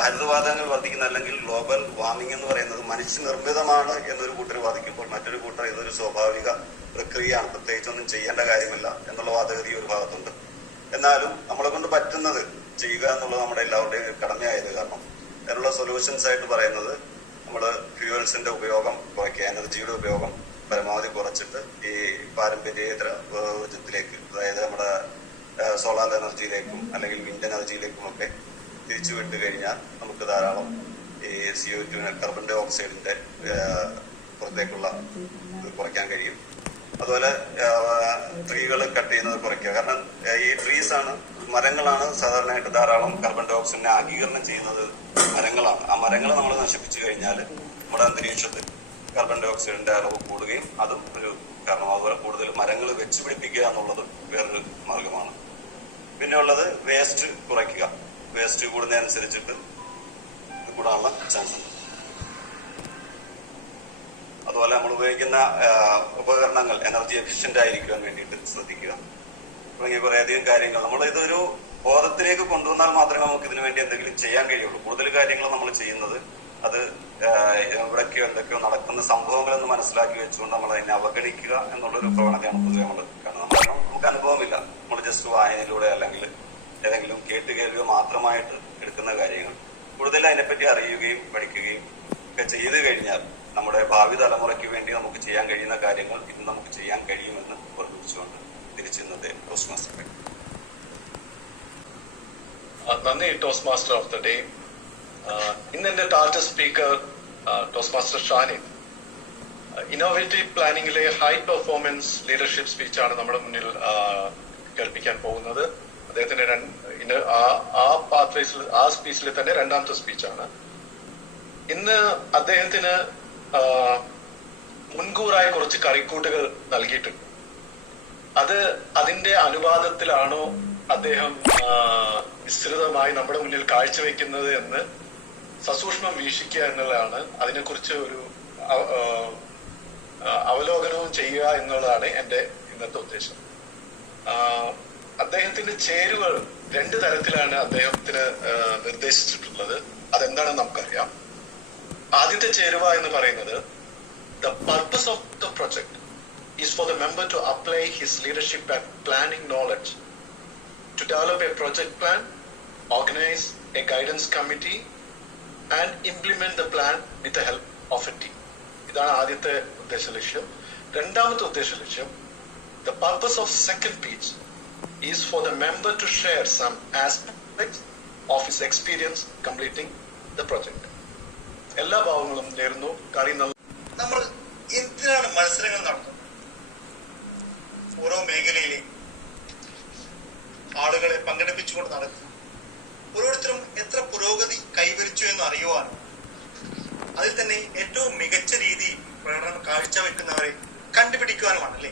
ഹരിതവാതകങ്ങൾ വർദ്ധിക്കുന്ന അല്ലെങ്കിൽ ഗ്ലോബൽ വാർമിംഗ് എന്ന് പറയുന്നത് മനുഷ്യനിർമ്മിതമാണ് എന്നൊരു കൂട്ടർ വാദിക്കുമ്പോൾ മറ്റൊരു കൂട്ടർ ഇതൊരു സ്വാഭാവിക പ്രക്രിയയാണ്, പ്രത്യേകിച്ചൊന്നും ചെയ്യേണ്ട കാര്യമില്ല എന്നുള്ള വാദഗതി ഒരു ഭാഗത്തുണ്ട്. എന്നാലും നമ്മളെ കൊണ്ട് പറ്റുന്നത് ചെയ്യുക എന്നുള്ളത് നമ്മുടെ എല്ലാവരുടെയും കടമയായത് കാരണം അതിനുള്ള സൊല്യൂഷൻസ് ആയിട്ട് പറയുന്നത് നമ്മൾ ഫ്യൂവൽസിന്റെ ഉപയോഗം കുറയ്ക്കുക, എനർജിയുടെ ഉപയോഗം പരമാവധി കുറച്ചിട്ട് ഈ പാരമ്പര്യേതര ഊർജത്തിലേക്ക്, അതായത് നമ്മുടെ സോളാർ എനർജിയിലേക്കും അല്ലെങ്കിൽ വിൻഡ് എനർജിയിലേക്കും ഒക്കെ തിരിച്ചു വിട്ടു കഴിഞ്ഞാൽ നമുക്ക് ധാരാളം ഈ CO2 കാർബൺ ഡൈ ഓക്സൈഡിന്റെ പുറത്തേക്കുള്ള ഇത് കുറയ്ക്കാൻ കഴിയും. അതുപോലെ ട്രീകൾ കട്ട് ചെയ്യുന്നത് കുറയ്ക്കുക. കാരണം ഈ മരങ്ങളാണ് സാധാരണയായിട്ട് ധാരാളം കാർബൺ ഡൈ ഓക്സൈഡിനെ ആഗീകരണം ചെയ്യുന്നത് മരങ്ങളാണ്. ആ മരങ്ങൾ നമ്മൾ നശിപ്പിച്ചു കഴിഞ്ഞാൽ നമ്മുടെ അന്തരീക്ഷത്തിൽ കാർബൺ ഡൈ ഓക്സൈഡിന്റെ അളവ് കൂടുകയും അതും ഒരു കാരണം. അതുപോലെ കൂടുതൽ മരങ്ങൾ വെച്ച് പിടിപ്പിക്കുക എന്നുള്ളത് വേറൊരു മാർഗമാണ്. പിന്നെ ഉള്ളത് വേസ്റ്റ് കുറയ്ക്കുക. വേസ്റ്റ് കൂടുന്നതനുസരിച്ചിട്ട് കൂടാനുള്ള ചാൻസ് ഉണ്ട്. അതുപോലെ നമ്മൾ ഉപയോഗിക്കുന്ന ഉപകരണങ്ങൾ എനർജി എഫിഷ്യന്റ് ആയിരിക്കാൻ വേണ്ടിയിട്ട് ശ്രദ്ധിക്കുക. തുടങ്ങിയ കുറേയധികം കാര്യങ്ങൾ നമ്മൾ ഇതൊരു ബോധത്തിലേക്ക് കൊണ്ടുവന്നാൽ മാത്രമേ നമുക്ക് ഇതിനു വേണ്ടി എന്തെങ്കിലും ചെയ്യാൻ കഴിയുള്ളൂ. കൂടുതൽ കാര്യങ്ങൾ നമ്മൾ ചെയ്യുന്നത് അത് എവിടേക്കോ എന്തൊക്കെയോ നടക്കുന്ന സംഭവങ്ങളെന്ന് മനസ്സിലാക്കി വെച്ചുകൊണ്ട് നമ്മൾ അതിനെ അവഗണിക്കുക എന്നുള്ളൊരു പ്രവണതയാണ് പൊതുവെ നമ്മൾ കാണുന്നത്. നമുക്ക് അനുഭവമില്ല. നമ്മൾ ജസ്റ്റ് വായനയിലൂടെ അല്ലെങ്കിൽ ഏതെങ്കിലും കേട്ടുകേൾവിയോ മാത്രമായിട്ട് എടുക്കുന്ന കാര്യങ്ങൾ കൂടുതൽ അതിനെപ്പറ്റി അറിയുകയും പഠിക്കുകയും ഒക്കെ ചെയ്തു കഴിഞ്ഞാൽ നമ്മുടെ ഭാവി തലമുറയ്ക്ക് വേണ്ടി നമുക്ക് ചെയ്യാൻ കഴിയുന്ന കാര്യങ്ങൾ ഇന്ന് നമുക്ക് ചെയ്യാൻ കഴിയുമെന്ന് ഓർമ്മിപ്പിച്ചുകൊണ്ട് തിരിച്ചിന്നത്തെ ടോസ്റ്റ് മാസ്റ്റർ. നന്ദി toastmaster of the day. ഇന്ന് എന്റെ target speaker toastmaster Shanid innovative പ്ലാനിങ്ങിലെ ഹൈ പെർഫോമൻസ് ലീഡർഷിപ്പ് സ്പീച്ചാണ് നമ്മുടെ മുന്നിൽ കേൾപ്പിക്കാൻ പോകുന്നത്. അദ്ദേഹത്തിന്റെ ആ സ്പീച്ചിൽ തന്നെ 2ാമത്തെ സ്പീച്ചാണ്. ഇന്ന് അദ്ദേഹത്തിന് മുൻകൂറായി കുറച്ച് കറിക്കൂട്ടുകൾ നൽകിയിട്ടുണ്ട്. അതിന്റെ അനുവാദത്തിലാണോ അദ്ദേഹം വിസ്തൃതമായി നമ്മുടെ മുന്നിൽ കാഴ്ചവെക്കുന്നത് എന്ന് സസൂക്ഷ്മം വീക്ഷിക്കുക എന്നുള്ളതാണ്. അതിനെക്കുറിച്ച് ഒരു അവലോകനവും ചെയ്യുക എന്നുള്ളതാണ് എന്റെ ഇന്നത്തെ ഉദ്ദേശം. അദ്ദേഹത്തിന്റെ ചേരുവകൾ 2 തരത്തിലാണ് അദ്ദേഹത്തിന് നിർദ്ദേശിച്ചിട്ടുള്ളത്. അതെന്താണെന്ന് നമുക്കറിയാം. ആദ്യത്തെ ചേരുവ എന്ന് പറയുന്നത് the purpose of the project is for the member to apply his leadership and planning knowledge to develop a project plan, organize a guidance committee and implement the plan with the help of a team. ഇതാണ് ആദ്യത്തെ ഉദ്ദേശ ലക്ഷ്യം. രണ്ടാമത്തെ ഉദ്ദേശ ലക്ഷ്യം, the purpose of second page is for the member to share some aspects of his experience completing the project. എല്ലാ ഭാവങ്ങളും നേരുന്നു. കാര്യം നമ്മൾ എന്തിനാണ് മത്സരങ്ങൾ നടത്തുന്നത്? ഓരോ മേഖലയിലെ ആളുകളെ പങ്കെടുപ്പിച്ചുകൊണ്ട് നടത്തി ഓരോരുത്തരും എത്ര പുരോഗതി കൈവരിച്ചു എന്ന് അറിയുവാനും അതിൽ തന്നെ ഏറ്റവും മികച്ച രീതിയിൽ പ്രകടനം കാഴ്ചവെക്കുന്നവരെ കണ്ടുപിടിക്കുവാനുമാണ് അല്ലേ?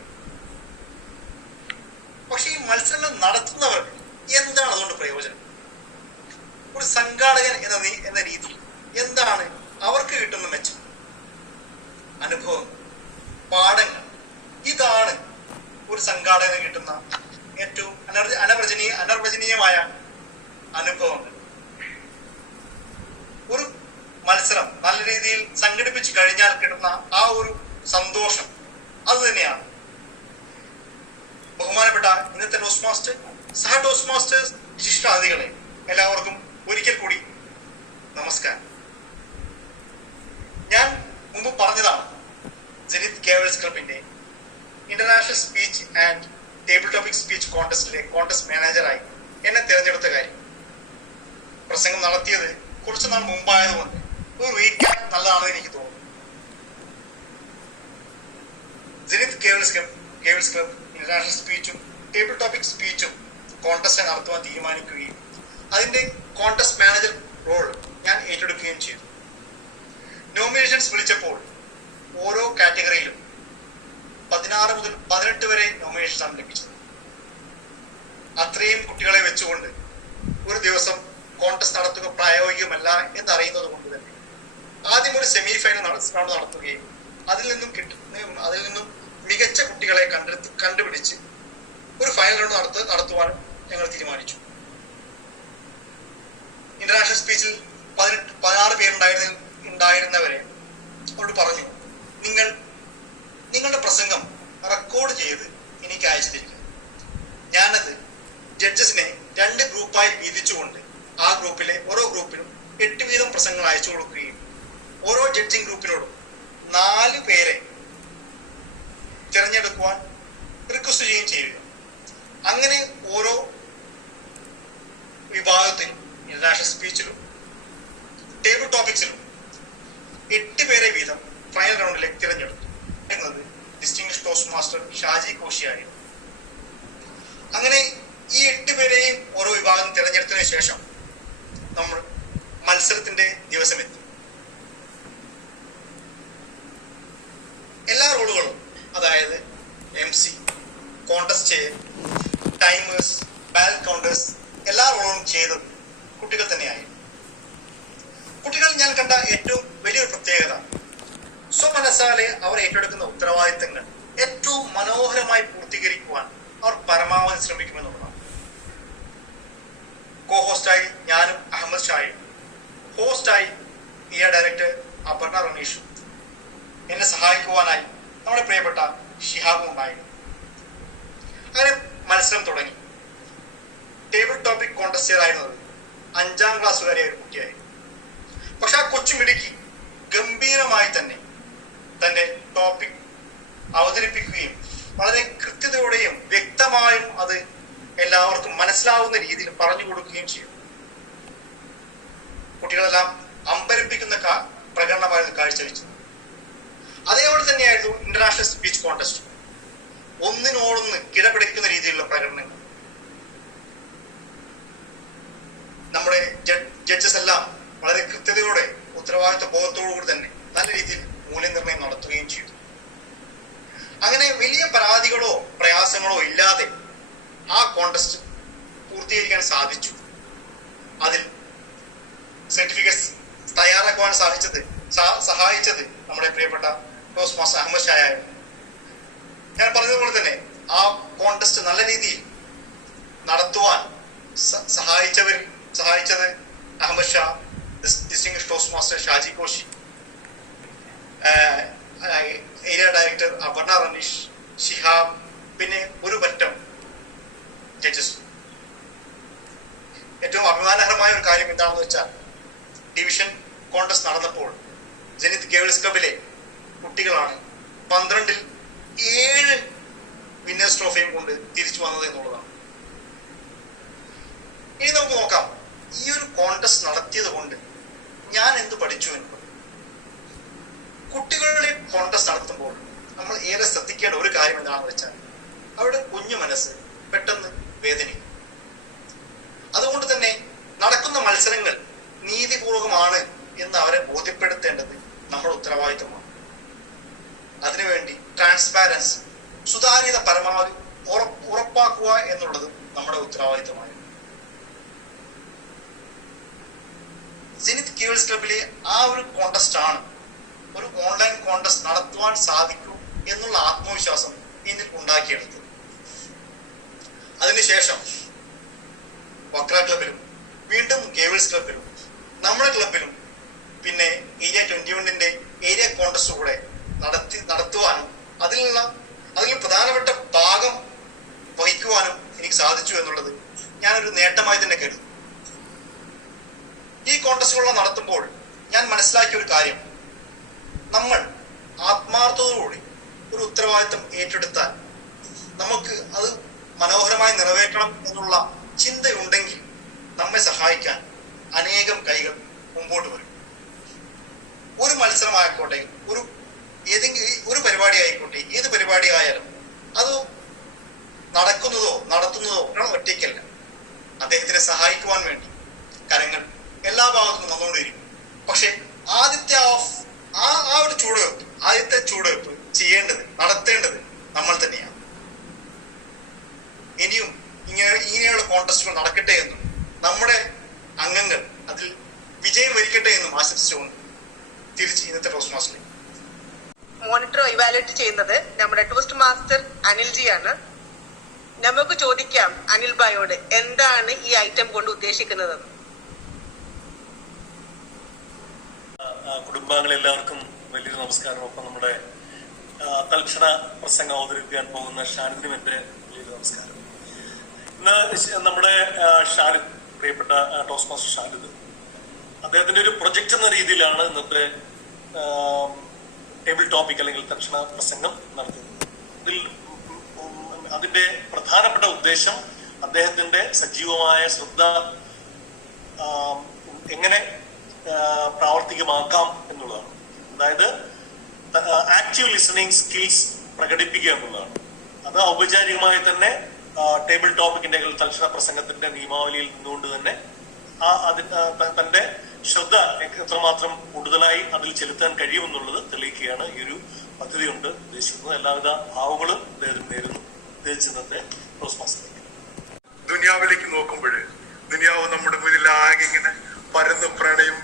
പക്ഷെ ഈ മത്സരങ്ങൾ നടത്തുന്നവർക്ക് എന്താണ് അതുകൊണ്ട് പ്രയോജനം? ഒരു സംഘാടകൻ എന്ന രീതി എന്താണ് അവർക്ക് കിട്ടുന്ന മെച്ചം? അനുഭവം, പാഠങ്ങൾ, ഇതാണ് ഒരു സംഘാടകന് കിട്ടുന്ന ഏറ്റവും അനർവചനീയമായ അനുഭവങ്ങൾ. ഒരു മത്സരം നല്ല രീതിയിൽ സംഘടിപ്പിച്ചു കഴിഞ്ഞാൽ കിട്ടുന്ന ആ ഒരു സന്തോഷം അത് തന്നെയാണ്. ബഹുമാനപ്പെട്ട ഇന്നത്തെ ടോസ്റ്റ് മാസ്റ്റർ, സഹ ടോസ്റ്റ് മാസ്റ്റേഴ്സ്, വിശിഷ്ടാതിഥികളെ എല്ലാവർക്കും ഒരിക്കൽ കൂടി നമസ്കാരം. ഞാൻ മുമ്പ് പറഞ്ഞതാണ് ജെനിത് കേവൽസ് ക്ലബിന്റെ international speech and table topic speech കോൺടെസ്റ്റിലെ കോൺടെസ്റ്റ് മാനേജറായി എന്നെ തിരഞ്ഞെടുത്ത കാര്യം. പ്രസംഗം നടത്തിയത് കുറച്ചു നാൾ മുമ്പായതുകൊണ്ട് ഒരു റീക്യാപ്പ് നല്ലതാണെന്ന് എനിക്ക് തോന്നുന്നു. ജെനിത് കേവൽസ് ക്ലബ് ഇന്റർനാഷണൽ സ്പീച്ചും ടേബിൾ ടോപ്പിക് സ്പീച്ചും കോൺടെസ്റ്റ് നടത്തുവാൻ തീരുമാനിക്കുകയും അതിന്റെ കോൺടെസ്റ്റ് മാനേജർ റോൾ ഞാൻ ഏറ്റെടുക്കുകയും ചെയ്തു. നോമിനേഷൻസ് വിളിച്ചപ്പോൾ ഓരോ കാറ്റഗറിയിലും 16 മുതൽ 18 വരെ നോമിനേഷൻസ് ആണ് ലഭിച്ചത്. അത്രയും കുട്ടികളെ വെച്ചുകൊണ്ട് ഒരു ദിവസം കോൺടെസ്റ്റ് നടത്തുക പ്രായോഗികമല്ല എന്നറിയുന്നത് കൊണ്ട് തന്നെ ആദ്യം ഒരു സെമി ഫൈനൽ റൗണ്ട് നടത്തുകയും അതിൽ നിന്നും മികച്ച കുട്ടികളെ കണ്ടുപിടിച്ച് ഒരു ഫൈനൽ റൗണ്ട് നടത്തുവാനും ഞങ്ങൾ തീരുമാനിച്ചു. ഇന്റർനാഷണൽ സ്പീച്ചിൽ 16 പേരുണ്ടായിരുന്നവരെ അവരോട് പറഞ്ഞു, നിങ്ങളുടെ പ്രസംഗം റെക്കോർഡ് ചെയ്ത് എനിക്ക് അയച്ചു തരിക. ഞാനത് ജഡ്ജസിനെ 2 ഗ്രൂപ്പായി വീതിച്ചുകൊണ്ട് ആ ഗ്രൂപ്പിലെ ഓരോ ഗ്രൂപ്പിനും 8 വീതം പ്രസംഗങ്ങൾ അയച്ചു കൊടുക്കുകയും ഓരോ ജഡ്ജിങ് ഗ്രൂപ്പിനോടും 4 പേരെ തിരഞ്ഞെടുക്കുവാൻ റിക്വസ്റ്റ് ചെയ്യുകയും ചെയ്യുക. അങ്ങനെ ഓരോ വിഭാഗത്തിലും ഇന്റർനാഷണൽ സ്പീച്ചിലും ടേബിൾ ടോപ്പിക്സിലും 8 പേരെ വീതം ഫൈനൽ റൗണ്ടിലേക്ക് തിരഞ്ഞെടുത്തു. എന്നത് ഡിസ്റ്റിംഗ്വിഷ്ഡ് ടോസ്റ്റ് മാസ്റ്റർ ഷാജി കോശിയായിരുന്നു. അങ്ങനെ ഈ 8 പേരെയും ഓരോ വിഭാഗം തിരഞ്ഞെടുത്തതിനു ശേഷം നമ്മൾ മത്സരത്തിന്റെ ദിവസമെത്തി. എല്ലാ റോളുകളും, അതായത് MC, കോൺടെസ്റ്റ് ചെയ്യൽ, ടൈമേഴ്സ്, ബാലറ്റ് കൗണ്ടേഴ്സ്, എല്ലാ റോളും ചെയ്തത് കുട്ടികൾ തന്നെയായിരുന്നു. കുട്ടികൾ ഞാൻ കണ്ട ഏറ്റവും വലിയൊരു പ്രത്യേകത, സ്വമനസാലെ അവർ ഏറ്റെടുക്കുന്ന ഉത്തരവാദിത്തങ്ങൾ ഏറ്റവും മനോഹരമായി പൂർത്തീകരിക്കുവാൻ അവർ പരമാവധി ശ്രമിക്കുമെന്നുള്ളതാണ്. കോ ഹോസ്റ്റായി ഞാനും അഹമ്മദ് ഷായും, ഹോസ്റ്റായി ഡയറക്ടർ അപർണ റനീഷും, എന്നെ സഹായിക്കുവാനായി നമ്മുടെ പ്രിയപ്പെട്ട ഷിഹാബും ഉണ്ടായിരുന്നു. അങ്ങനെ മത്സരം തുടങ്ങി. ടേബിൾ ടോപ്പിക് കോൺടെസ്റ്റിലായിരുന്നത് 5ാം ക്ലാസ്സുകാരിയായ ഒരു കുട്ടിയായിരുന്നു. പക്ഷെ ആ കൊച്ചുമിടുക്കി ഗംഭീരമായി തന്നെ തന്റെ ടോപ്പിക് അവതരിപ്പിക്കുകയും വളരെ കൃത്യതയോടെയും വ്യക്തമായും അത് എല്ലാവർക്കും മനസ്സിലാവുന്ന രീതിയിൽ പറഞ്ഞു കൊടുക്കുകയും ചെയ്യും. കുട്ടികളെല്ലാം അമ്പരപ്പിക്കുന്ന പ്രകടനമായിരുന്നു കാഴ്ചവെച്ചത്. അതേപോലെ തന്നെയായിരുന്നു ഇന്റർനാഷണൽ സ്പീച്ച് കോൺടെസ്റ്റ്. ഒന്നിനോടൊന്ന് കിടപിടിക്കുന്ന രീതിയിലുള്ള പ്രകടനങ്ങൾ. നമ്മുടെ ജഡ്ജസ് എല്ലാം വളരെ കൃത്യതയോടെ ഉത്തരവാദിത്വ ബോധത്തോടുകൂടി തന്നെ നല്ല രീതിയിൽ മൂല്യനിർണ്ണയം നടത്തുകയും ചെയ്തു. അങ്ങനെ വലിയ പരാതികളോ പ്രയാസങ്ങളോ ഇല്ലാതെ ആ കോൺടെസ്റ്റ് പൂർത്തീകരിക്കാൻ സാധിച്ചു. അതിൽ സർട്ടിഫിക്കറ്റ്സ് തയ്യാറാക്കുവാൻ സഹായിച്ചത് നമ്മുടെ പ്രിയപ്പെട്ട ടോസ്റ്റ് മാസ്റ്റർ അഹമ്മദ് ഷായായിരുന്നു. ഞാൻ പറഞ്ഞതുപോലെ തന്നെ ആ കോൺടെസ്റ്റ് നല്ല രീതിയിൽ നടത്തുവാൻ സഹായിച്ചത് Ahmed Shah, distinguished toastmaster Shaji Koshy, area director Aparna Ranish, Shihab, പിന്നെ ഒരു പറ്റം ജഡ്ജസ്. ഏറ്റവും അഭിമാനകരമായ ഒരു കാര്യം കാര്യം എന്താണെന്ന് വെച്ചാൽ, ഡിവിഷൻ കോൺടെസ്റ്റ് നടന്നപ്പോൾ ജനിത് ഗേൾസ് ക്ലബിലെ കുട്ടികളാണ് 12-ൽ 7 വിന്നേഴ്സ് ട്രോഫിയും കൊണ്ട് തിരിച്ചു വന്നത് എന്നുള്ളതാണ്. ഇനി നമുക്ക് നോക്കാം, ഈ ഒരു കോൺടെസ്റ്റ് നടത്തിയത് കൊണ്ട് ഞാൻ എന്ത് പഠിച്ചു എന്നുള്ളത്. കുട്ടികളുടെ കോൺടെസ്റ്റ് നടത്തുമ്പോൾ നമ്മൾ ഏറെ ശ്രദ്ധിക്കേണ്ട ഒരു കാര്യം എന്താണെന്ന് വെച്ചാൽ, അവരുടെ കുഞ്ഞു മനസ്സ് പെട്ടെന്ന് വേദനിക്കും. അതുകൊണ്ട് തന്നെ നടക്കുന്ന മത്സരങ്ങൾ നീതിപൂർവകമാണ് എന്ന് അവരെ ബോധ്യപ്പെടുത്തേണ്ടത് നമ്മുടെ ഉത്തരവാദിത്വമാണ്. അതിനുവേണ്ടി ട്രാൻസ്പാരൻസി, സുതാര്യത പരമാവധി ഉറപ്പാക്കുക എന്നുള്ളത് നമ്മുടെ ഉത്തരവാദിത്വമാണ്. ജനിത് ഗേൾസ് ക്ലബിലെ ആ ഒരു കോൺടെസ്റ്റ് ആണ് ഒരു ഓൺലൈൻ കോൺടെസ്റ്റ് നടത്തുവാൻ സാധിക്കും എന്നുള്ള ആത്മവിശ്വാസം എന്നിൽ ഉണ്ടാക്കിയെടുത്തത്. അതിനുശേഷം വക്ര ക്ലബിലും വീണ്ടും ഗേൾസ് ക്ലബിലും നമ്മുടെ ക്ലബിലും പിന്നെ ഏരിയ 21-ന്റെ ഏരിയ കോൺടെസ്റ്റ് കൂടെ നടത്തുവാനും അതിൽ പ്രധാനപ്പെട്ട ഭാഗം വഹിക്കുവാനും എനിക്ക് സാധിച്ചു എന്നുള്ളത് ഞാനൊരു നേട്ടമായി തന്നെ കരുതുന്നു. ഈ കോൺടെസ്റ്റുകൾ നടത്തുമ്പോൾ ഞാൻ മനസ്സിലാക്കിയ ഒരു കാര്യം, നമ്മൾ ആത്മാർത്ഥതയോടെ ഒരു ഉത്തരവാദിത്തം ഏറ്റെടുത്താൽ നമുക്ക് അത് മനോഹരമായി നിറവേറ്റണം എന്നുള്ള ചിന്തയുണ്ടെങ്കിൽ നമ്മെ സഹായിക്കാൻ അനേകം കൈകൾ മുമ്പോട്ട് വരും. ഒരു മത്സരമായിക്കോട്ടെ, ഒരു പരിപാടി ആയിക്കോട്ടെ, ഏത് പരിപാടി ആയാലും അത് നടത്തുന്നതോ ഒരാൾ ഒറ്റയ്ക്കല്ല. അദ്ദേഹത്തിനെ സഹായിക്കുവാൻ വേണ്ടി കരങ്ങൾ എല്ലാ ഭാഗത്തും വന്നുകൊണ്ടിരിക്കും. പക്ഷെ ആദ്യത്തെ ചുവടുവെപ്പ് നടത്തേണ്ടത് നമ്മൾ തന്നെയാണ്. ഇനിയും ഇങ്ങനെയുള്ള കോൺടെസ്റ്റുകൾ നടക്കട്ടെ എന്നും നമ്മുടെ അംഗങ്ങൾ അതിൽ വിജയം വരിക്കട്ടെ എന്നും ആശംസിച്ചുകൊണ്ട് തിരിച്ച് ഇന്നത്തെ ടോസ്റ്റ് മാസ്റ്ററിലേക്ക്. മോണിറ്റർ ഇവാലുവേറ്റ് ചെയ്യുന്നത് നമ്മുടെ ടോസ്റ്റ് മാസ്റ്റർ അനിൽജിയാണ്. നമുക്ക് ചോദിക്കാം അനിൽ ഭായിയോട്, എന്താണ് ഈ ഐറ്റം കൊണ്ട് ഉദ്ദേശിക്കുന്നത്? കുടുംബാംഗങ്ങളെല്ലാവർക്കും വലിയൊരു നമസ്കാരം. ഒപ്പം നമ്മുടെ തൽക്ഷണ പ്രസംഗം അവതരിപ്പിക്കാൻ പോകുന്ന ഷാനിദിനും എന്റെ വലിയൊരു നമസ്കാരം. ഇന്ന് നമ്മുടെ ഷാനിദ്, പ്രിയപ്പെട്ട ടോസ്റ്റ് മാസ്റ്റർ ഷാനിദ്, അദ്ദേഹത്തിന്റെ ഒരു പ്രൊജക്ട് എന്ന രീതിയിലാണ് ഇന്നത്തെ ടേബിൾ ടോപ്പിക് അല്ലെങ്കിൽ തൽക്ഷണ പ്രസംഗം നടത്തുന്നത്. അതിന്റെ പ്രധാനപ്പെട്ട ഉദ്ദേശം അദ്ദേഹത്തിന്റെ സജീവമായ ശ്രദ്ധ എങ്ങനെ പ്രാവർത്തികമാക്കാം എന്നുള്ളതാണ്. അതായത് ആക്റ്റീവ് ലിസണിങ് സ്കിൽസ് പ്രകടിപ്പിക്കുക എന്നുള്ളതാണ്. അത് ഔപചാരികമായി തന്നെ ടേബിൾ ടോപ്പിക്കിന്റെ തൽക്ഷണ പ്രസംഗത്തിന്റെ നിയമാവലിയിൽ നിന്നുകൊണ്ട് തന്നെ തന്റെ ശ്രദ്ധ എത്രമാത്രം കൂടുതലായി അതിൽ ചെലുത്താൻ കഴിയുമെന്നുള്ളത് തെളിയിക്കുകയാണ് ഈ ഒരു പദ്ധതി കൊണ്ട് ഉദ്ദേശിക്കുന്നത്. എല്ലാവിധ ഭാവങ്ങളും അദ്ദേഹത്തിന് നേരുന്നു. ഉദ്ദേശിച്ച ഇന്നത്തെ ടോസ്റ്റ് മാസ്റ്ററിലേക്ക്. ദുനിയാവിലേക്ക് നോക്കുമ്പോൾ ദുനിയാവ് നമ്മുടെ മുന്നിൽ ആകെ ഇങ്ങനെ പരന്ന് പ്രണയം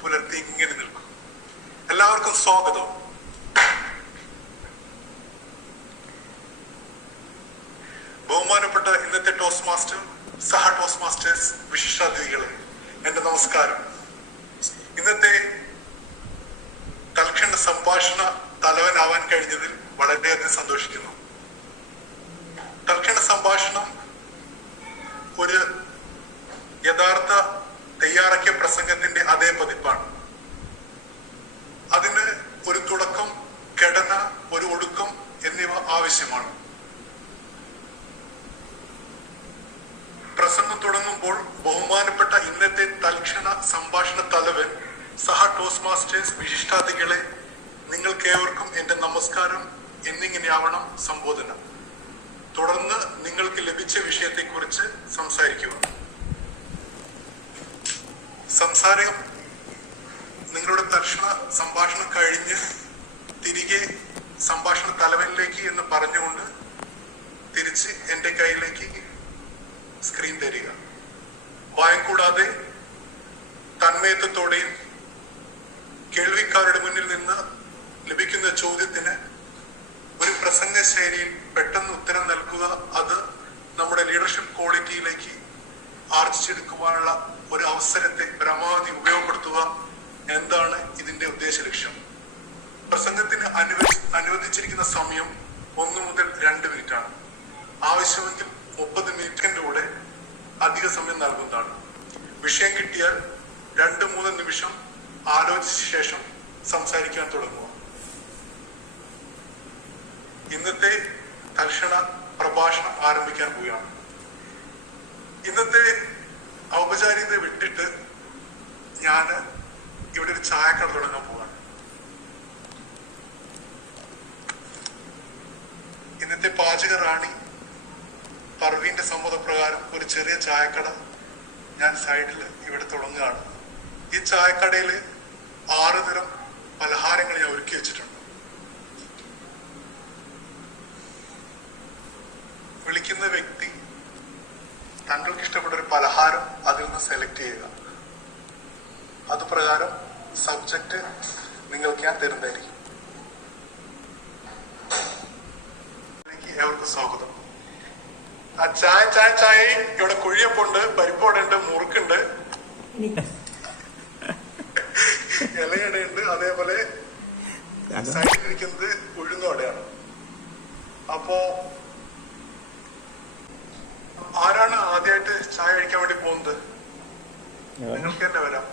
പുലർത്തി ഇങ്ങനെ നിൽക്കും. എല്ലാവർക്കും സ്വാഗതം. ബഹുമാനപ്പെട്ട ഇന്നത്തെ ടോസ്റ്റ് മാസ്റ്റർ, സഹ ടോസ്റ്റ് മാസ്റ്റേഴ്സ്, വിശിഷ്ടാതിഥികളെ, എന്റെ നമസ്കാരം. ഇന്നത്തെ തൽക്ഷണ സംഭാഷണ തലവനാവാൻ കഴിഞ്ഞതിൽ വളരെയധികം സന്തോഷിക്കുന്നു. തൽക്ഷണ സംഭാഷണം ഒരു യഥാർത്ഥ തയ്യാറാക്കിയ പ്രസംഗത്തിന്റെ അതേ പതിപ്പാണ്. അതിന് ഒരു തുടക്കം, ഘടന, ഒരു ഒടുക്കം എന്നിവ ആവശ്യമാണ്. പ്രസംഗം തുടങ്ങുമ്പോൾ ബഹുമാനപ്പെട്ട ഇന്നത്തെ തൽക്ഷണ സംഭാഷണ തലവൻ, സഹ ടോസ്റ്റ് മാസ്റ്റേഴ്സ്, വിശിഷ്ടാതിഥികളെ, നിങ്ങൾക്കേവർക്കും എന്റെ നമസ്കാരം എന്നിങ്ങനെയാവണം സംബോധന. തുടർന്ന് നിങ്ങൾക്ക് ലഭിച്ച വിഷയത്തെക്കുറിച്ച് സംസാരിക്കുക. സംസാരം നിങ്ങളുടെ തൽക്ഷണ സംഭാഷണം കഴിഞ്ഞ് തിരികെ സംഭാഷണ തലവനിലേക്ക് എന്ന് പറഞ്ഞുകൊണ്ട് തിരിച്ച് എന്റെ കയ്യിലേക്ക് സ്ക്രീൻ തരിക. ഭയം കൂടാതെ തന്മയത്വത്തോടെയും കേൾവിക്കാരുടെ മുന്നിൽ നിന്ന് ലഭിക്കുന്ന ചോദ്യത്തിന് ഒരു പ്രസംഗ ശൈലിയിൽ പെട്ടെന്ന് ഉത്തരം നൽകുക. അത് നമ്മുടെ ലീഡർഷിപ്പ് ക്വാളിറ്റിയിലേക്ക് ആർജിച്ചെടുക്കുവാനുള്ള ഒരു അവസരത്തെ പരമാവധി ഉപയോഗപ്പെടുത്തുക എന്താണ് ഇതിന്റെ ഉദ്ദേശ ലക്ഷ്യം. പ്രസംഗത്തിന് അനുവദിച്ചിരിക്കുന്ന സമയം 1 മുതൽ 2 മിനിറ്റാണ്. ആവശ്യമെങ്കിൽ 30 മിനിറ്റിന്റെ കൂടെ അധിക സമയം നൽകുന്നതാണ്. വിഷയം കിട്ടിയാൽ 2-3 നിമിഷം ആലോചിച്ച ശേഷം സംസാരിക്കാൻ തുടങ്ങുക. ഇന്നത്തെ തൽക്ഷണ പ്രഭാഷണം ആരംഭിക്കാൻ പോവുകയാണ്. ഇന്നത്തെ ഔപചാരികത വിട്ടിട്ട് ഞാൻ ഇവിടെ ഒരു ചായക്കട തുടങ്ങാൻ പോവാണ്. ഇന്നത്തെ പാചക റാണി പർവീന്റെ സമ്മതപ്രകാരം ഒരു ചെറിയ ചായക്കട ഞാൻ സൈഡിൽ ഇവിടെ തുടങ്ങുകയാണ്. ഈ ചായക്കടയിൽ 6 തരം പലഹാരങ്ങൾ ഞാൻ ഒരുക്കി വെച്ചിട്ടുണ്ട്. വിളിക്കുന്ന വ്യക്തി താങ്കൾക്ക് ഇഷ്ടപ്പെട്ട ഒരു പലഹാരം അതിൽ നിന്ന് സെലക്ട് ചെയ്യുക. അതുപ്രകാരം സബ്ജക്റ്റ് നിങ്ങൾക്ക് ഞാൻ തരുന്നതായിരിക്കും. ഏവർക്കും സ്വാഗതം. ആ ചായ ഇവിടെ കുഴിയപ്പുണ്ട്, പരിപ്പോടുണ്ട്, മുറുക്കുണ്ട്, ഇലയടയുണ്ട്, അതേപോലെ സൈഡിലിരിക്കുന്നത് ഉഴുന്നോടെയാണ്. അപ്പോ ആരാണ് ആദ്യമായിട്ട് ചായ കഴിക്കാൻ വേണ്ടി പോകുന്നത്? നിങ്ങൾക്ക് തന്നെ വരാം.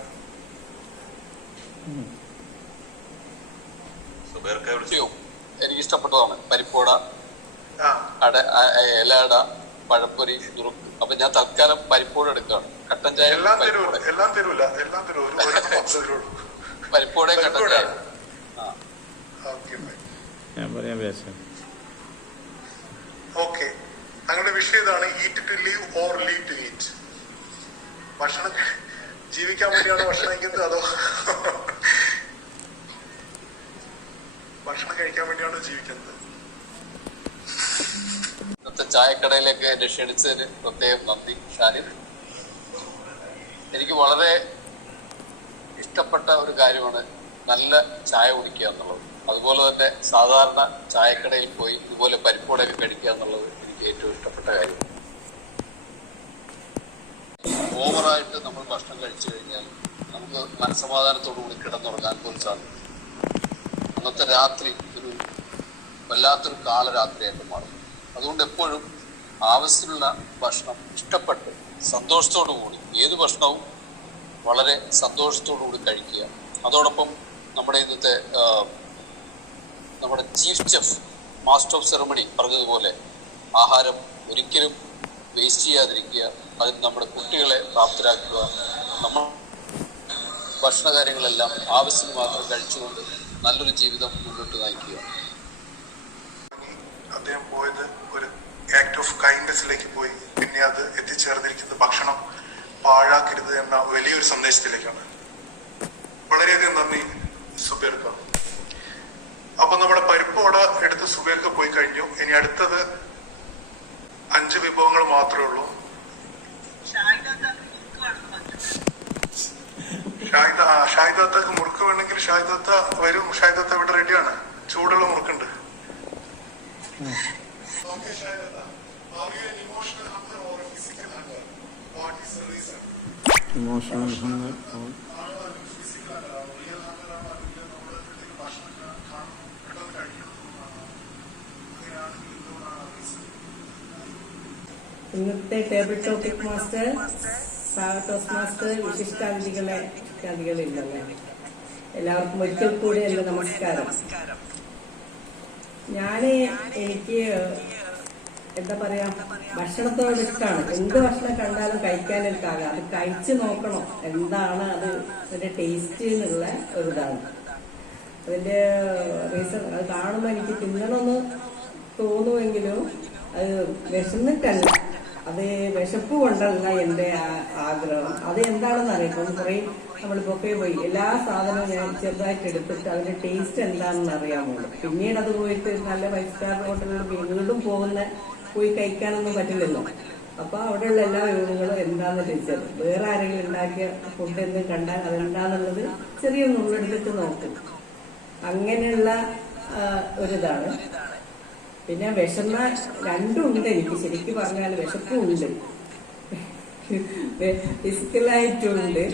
എനിക്ക് ഇഷ്ടപ്പെട്ടതാണ് പരിപ്പോട, ഇലയട, പഴപ്പൊരി, നുറുക്ക്. അപ്പൊ ഞാൻ തൽക്കാലം പരിപ്പോട എടുക്കുകയാണ്. കട്ടൻ ചായ പരിപ്പോടെ കട്ടൻ ചായ. ഓക്കെ, ഞങ്ങളുടെ വിഷയം ഇതാണ്, eat to live or live to eat. ഭക്ഷണം ജീവിക്കാൻ വേണ്ടിയാണ് ഭക്ഷണം കഴിക്കുന്നത്, അതോ ഭക്ഷണം കഴിക്കാൻ വേണ്ടിയാണോ ജീവിക്കുന്നത്? ഇന്നത്തെ ചായക്കടയിലേക്ക് എന്നെ ക്ഷണിച്ചതിന് പ്രത്യേകം നന്ദി ഷാനിദ്. എനിക്ക് വളരെ ഇഷ്ടപ്പെട്ട ഒരു കാര്യമാണ് നല്ല ചായ കുടിക്കുക എന്നുള്ളത്. അതുപോലെ തന്നെ സാധാരണ ചായക്കടയിൽ പോയി ഇതുപോലെ പരിപ്പോടൊക്കെ കഴിക്കുക എന്നുള്ളത് എനിക്ക് ഏറ്റവും ഇഷ്ടപ്പെട്ട കാര്യമാണ്. ഓവറായിട്ട് നമ്മൾ ഭക്ഷണം കഴിച്ചു കഴിഞ്ഞാൽ നമുക്ക് മനസ്സമാധാനത്തോടു കൂടി കിടന്നുറങ്ങാൻ പോലും സാധിക്കും. അന്നത്തെ രാത്രി ഒരു വല്ലാത്തൊരു കാലരാത്രിയായിട്ട് മാറും. അതുകൊണ്ട് എപ്പോഴും ആവശ്യമുള്ള ഭക്ഷണം ഇഷ്ടപ്പെട്ട് സന്തോഷത്തോടു കൂടി, ഏത് ഭക്ഷണവും വളരെ സന്തോഷത്തോടു കൂടി കഴിക്കുക. അതോടൊപ്പം നമ്മുടെ ഇന്നത്തെ നമ്മുടെ chief chef, master of ceremony പറഞ്ഞതുപോലെ ആഹാരം ഒരിക്കലും വേസ്റ്റ് ചെയ്യാതിരിക്കുക, അതിന് നമ്മുടെ കുട്ടികളെ പ്രാപ്തരാക്കുക, നമ്മൾ ഭക്ഷണ കാര്യങ്ങളെല്ലാം ആവശ്യം മാത്രം കഴിച്ചുകൊണ്ട് നല്ലൊരു ജീവിതം മുന്നോട്ട് നയിക്കുക. അദ്ദേഹം പോയത് ഒരു ആക്ട് ഓഫ് കൈൻഡ്നെസ്സിലേക്ക് പോയി. പിന്നെ അത് എത്തിച്ചേർന്നിരിക്കുന്ന ഭക്ഷണം പാഴാക്കരുത് എന്ന വലിയൊരു സന്ദേശത്തിലേക്കാണ്. വളരെയധികം നന്ദി സുബേർക്ക. അപ്പൊ നമ്മുടെ പരിപ്പോട എടുത്ത് സുബേർക്ക പോയി കഴിഞ്ഞു. ഇനി അടുത്തത് 5 വിഭവങ്ങൾ മാത്രമേ ഉള്ളൂ. ഷാഹിദാത്തക്ക് മുറുക്ക് വേണമെങ്കിൽ ഷാഹിദാത്ത വരും. ഷാഹിദാത്ത ഇവിടെ റെഡിയാണ്, ചൂടുള്ള മുറുക്കുണ്ട്. Emotional hunger. ഇന്നത്തെ table topic master, toastmaster, വിശിഷ്ടാതിഥികളില്ലല്ലേ, എല്ലാവർക്കും ഒരിക്കൽ കൂടി എന്റെ നമസ്കാരം. എനിക്ക് എന്താ പറയാ, ഭക്ഷണത്തോട് ഇഷ്ടമാണ്. എന്ത് ഭക്ഷണം കണ്ടാലും കഴിക്കാൻ എനിക്കാകാം. അത് കഴിച്ചു നോക്കണം, എന്താണ് അത് അതിന്റെ ടേസ്റ്റ് എന്നുള്ള ഒരു ഇതാണ് അതിന്റെ റീസൺ. അത് കാണുമ്പോൾ എനിക്ക് തിന്നണമെന്ന് തോന്നുമെങ്കിലും അത് വിശന്നിട്ടല്ല, അത് വിശപ്പ് കൊണ്ടല്ല എന്റെ ആഗ്രഹം. അത് എന്താണെന്ന് അറിയാം. കുറെ നമ്മളിപ്പോ പോയി എല്ലാ സാധനവും ഞാൻ ചെറുതായിട്ട് എടുത്തിട്ട് അതിന്റെ ടേസ്റ്റ് എന്താണെന്ന് അറിയാമല്ലോ. പിന്നീട് അത് പോയിട്ട് നല്ല 5 സ്റ്റാർ ഹോട്ടലുകൾ വീണ്ടും പോയി കഴിക്കാനൊന്നും പറ്റില്ലല്ലോ. അപ്പൊ അവിടെയുള്ള എല്ലാ വിഭവങ്ങളും എന്താണെന്ന് ചോദിച്ചത്, വേറെ ആരെങ്കിലും ഉണ്ടാക്കിയ ഫുഡ് എന്തും കണ്ടാൽ അതെന്താന്നുള്ളത് ചെറിയ നുള്ളെടുത്തിട്ട് നോക്കും. അങ്ങനെയുള്ള ഒരിതാണ്. പിന്നെ വിശന്ന രണ്ടും ഉണ്ട് എനിക്ക്. ശരിക്കും പറഞ്ഞാൽ വിശപ്പും ഉണ്ട്, ഫിസിക്കലായിട്ടുണ്ട്.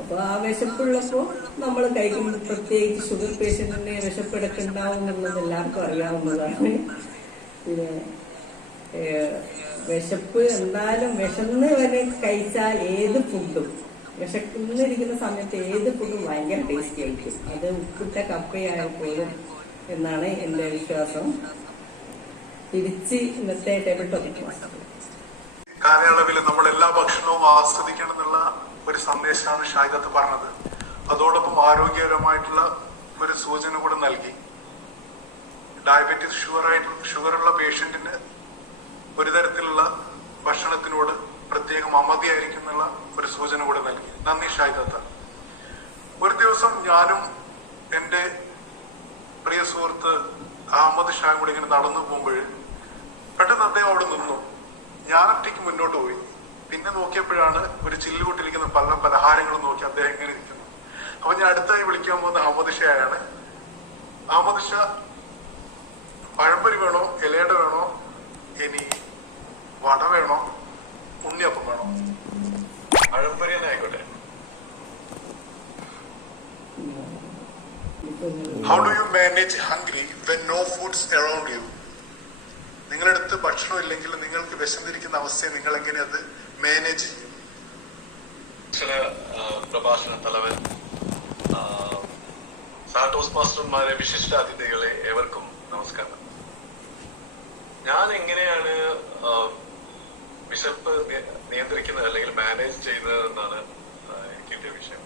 അപ്പൊ ആ വിശപ്പുള്ളപ്പോ നമ്മൾ കഴിക്കുമ്പോൾ, പ്രത്യേകിച്ച് ഷുഗർ പേഷ്യന്റിന് വിശപ്പെടുക്കെ ഉണ്ടാവും എന്നുള്ളത് എല്ലാവർക്കും അറിയാവുന്നതാണ്. പിന്നെ വിശപ്പ് എന്തായാലും വിശന്ന് വരെ കഴിച്ചാൽ ഏത് ഫുഡും വിശന്നിരിക്കുന്ന സമയത്ത് ഏത് ഫുഡും ഭയങ്കര ടേസ്റ്റി ആയിരിക്കും. അത് ഉപ്പിട്ട കപ്പയായാൽ പോലും എന്നാണ് എൻ്റെ വിശ്വാസം. തിരിച്ച് ഇന്നത്തെ ടേബിൾ ടോപ്പിക് കാലയളവിൽ നമ്മൾ എല്ലാ ഭക്ഷണവും ആസ്വദിക്കണം എന്നുള്ള ഒരു സന്ദേശമാണ് ഷാഹിദത്ത് പറഞ്ഞത്. അതോടൊപ്പം ആരോഗ്യകരമായിട്ടുള്ള ഒരു സൂചന കൂടെ നൽകി. ഡയബറ്റീസ് ഷുഗറുള്ള പേഷ്യന്റിന് ഒരു തരത്തിലുള്ള ഭക്ഷണത്തിനോട് പ്രത്യേകം അമതിയായിരിക്കും എന്നുള്ള ഒരു സൂചന കൂടെ നൽകി. നന്ദി ഷാഹിദത്ത്. ഒരു ദിവസം ഞാനും എൻ്റെ പ്രിയ സുഹൃത്ത് അഹമ്മദ് ഷായും കൂടി ഇങ്ങനെ നടന്നു പോകുമ്പോൾ പെട്ടെന്ന് അദ്ദേഹം അവിടെ നിന്നു. ഞാൻ ഒറ്റയ്ക്ക് മുന്നോട്ട് പോയി. പിന്നെ നോക്കിയപ്പോഴാണ് ഒരു ചില്ലുകൊട്ടിരിക്കുന്ന പല പലഹാരങ്ങളും നോക്കി അദ്ദേഹം ഇങ്ങനെ ഇരിക്കുന്നു. അപ്പൊ ഞാൻ അടുത്തായി വിളിക്കാൻ പോകുന്ന അഹമ്മദ് ഷായാണ്. അഹമ്മദ് ഷാ, പഴംപൊരി വേണോ, ഇലയുടെ വേണോ, ഇനി വട വേണോ, ഉണ്ണിയപ്പം വേണോ? പഴംപൊരി തന്നെ ആയിക്കോട്ടെ. How do you manage hungry when no foods around you? നിങ്ങളുടെ അടുത്ത് ഭക്ഷണം ഇല്ലെങ്കിൽ നിങ്ങൾക്ക് വിശന്നിരിക്കുന്ന അവസ്ഥയെ നിങ്ങൾ എങ്ങനെ അത് മാനേജ് ചെയ്യും? ചില പ്രഭാഷണ തലവൻ, സാറ്റോസ് മാസ്റ്റർമാരെ, വിശിഷ്ട അതിഥികളെ, ഏവർക്കും നമസ്കാരം. ഞാൻ എങ്ങനെയാണ് വിശപ്പ് നിയന്ത്രിക്കുന്നത് അല്ലെങ്കിൽ മാനേജ് ചെയ്യുന്നത് എന്നാണ് എനിക്കിന്റെ വിഷയം.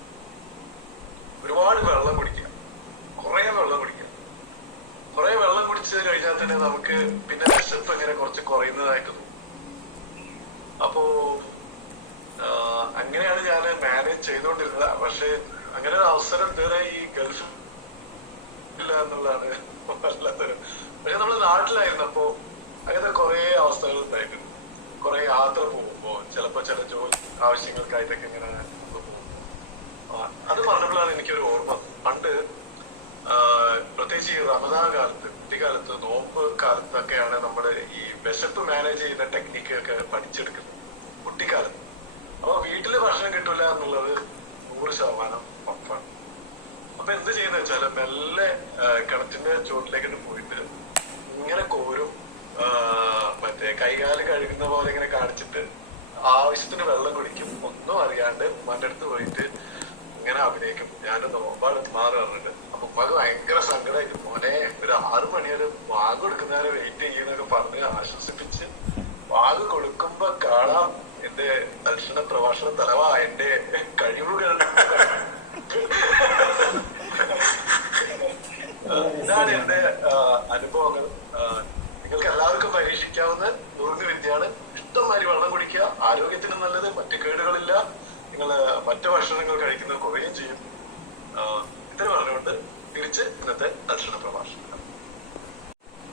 ഒരുപാട് വെള്ളം കുടിക്കുക, കുറെ വെള്ളം കുടിക്കുക. കുറെ വെള്ളം കുടിച്ച് കഴിഞ്ഞാൽ തന്നെ നമുക്ക് പിന്നെ വിശപ്പ് ഇങ്ങനെ കുറച്ച് കുറയുന്നതായിട്ട് തോന്നും. അപ്പോ അങ്ങനെയാണ് ഞാൻ മാനേജ് ചെയ്തുകൊണ്ടിരുന്നത്. പക്ഷെ അങ്ങനെ ഒരു അവസരം ഇതുവരെ ഈ ഗൾഫിൽ ഇല്ല എന്നുള്ളതാണ് വല്ലാത്തൊരു. പക്ഷെ നമ്മൾ നാട്ടിലായിരുന്നപ്പോ അങ്ങനത്തെ കുറെ അവസ്ഥകൾ ഉണ്ടായിട്ടുണ്ട്. കുറെ യാത്ര പോകുമ്പോ ചിലപ്പോ ചില ജോലി ആവശ്യങ്ങൾക്കായിട്ടൊക്കെ ഇങ്ങനെ പോകും. അത് പറഞ്ഞപ്പോഴാണ് എനിക്കൊരു ഓർമ്മ. പണ്ട് പ്രത്യേകിച്ച് ഈ റമദാൻ കാലത്ത്, കുട്ടിക്കാലത്ത്, നോമ്പ് കാലത്തൊക്കെയാണ് നമ്മുടെ ഈ വിശപ്പ് മാനേജ് ചെയ്യുന്ന ടെക്നിക്കൊക്കെ പഠിച്ചെടുക്കുന്നത് കുട്ടിക്കാലത്ത്. അപ്പൊ വീട്ടില് ഭക്ഷണം കിട്ടൂല എന്നുള്ളത് 100% ഉറപ്പാണ്. അപ്പൊ എന്ത് ചെയ്യുന്ന വെച്ചാല് മെല്ലെ കിണറ്റിന്റെ ചുവട്ടിലേക്കിട്ട് പോയിട്ട് ഇങ്ങനെ കോരും, മറ്റേ കൈകാല് കഴുകുന്ന പോലെ ഇങ്ങനെ കാണിച്ചിട്ട് ആവശ്യത്തിന് വെള്ളം കുടിക്കും. ഒന്നും അറിയാണ്ട് ഉമ്മാന്റെ അടുത്ത് പോയിട്ട് ഇങ്ങനെ അഭിനയിക്കും. ഞാനൊന്ന് നോമ്പാട് ഉമ്മാറ് പറഞ്ഞിട്ട്. അപ്പൊ ഉമ്മാക്ക് ഭയങ്കര സങ്കടമായിട്ട്, മോനെ ഒരു 6 മണി വരെ വാഗ് കൊടുക്കുന്നവരെ വെയിറ്റ് ചെയ്യുന്നൊക്കെ പറഞ്ഞ് ആശ്വസിപ്പിച്ച് വാഗ് കൊടുക്കുമ്പോ കാണാം എന്റെ ദർശന പ്രഭാഷണ തലവ എന്റെ കഴിവുകൾ. ഇതാണ് എന്റെ അനുഭവങ്ങൾ. നിങ്ങൾക്ക് എല്ലാവർക്കും പരീക്ഷിക്കാവുന്ന നുറുങ്ങ് വിദ്യയാണ്. ഇഷ്ടംമാതിരി വെള്ളം കുടിക്കുക, ആരോഗ്യത്തിന് നല്ലത്, മറ്റു കേടുകളില്ല. നിങ്ങൾ മറ്റു ഭക്ഷണങ്ങൾ കഴിക്കുന്നത് കുറയുകയും ചെയ്യും. ഇത്ര പറഞ്ഞുകൊണ്ട് തിരിച്ച് ഇന്നത്തെ ദർശന പ്രഭാഷണം.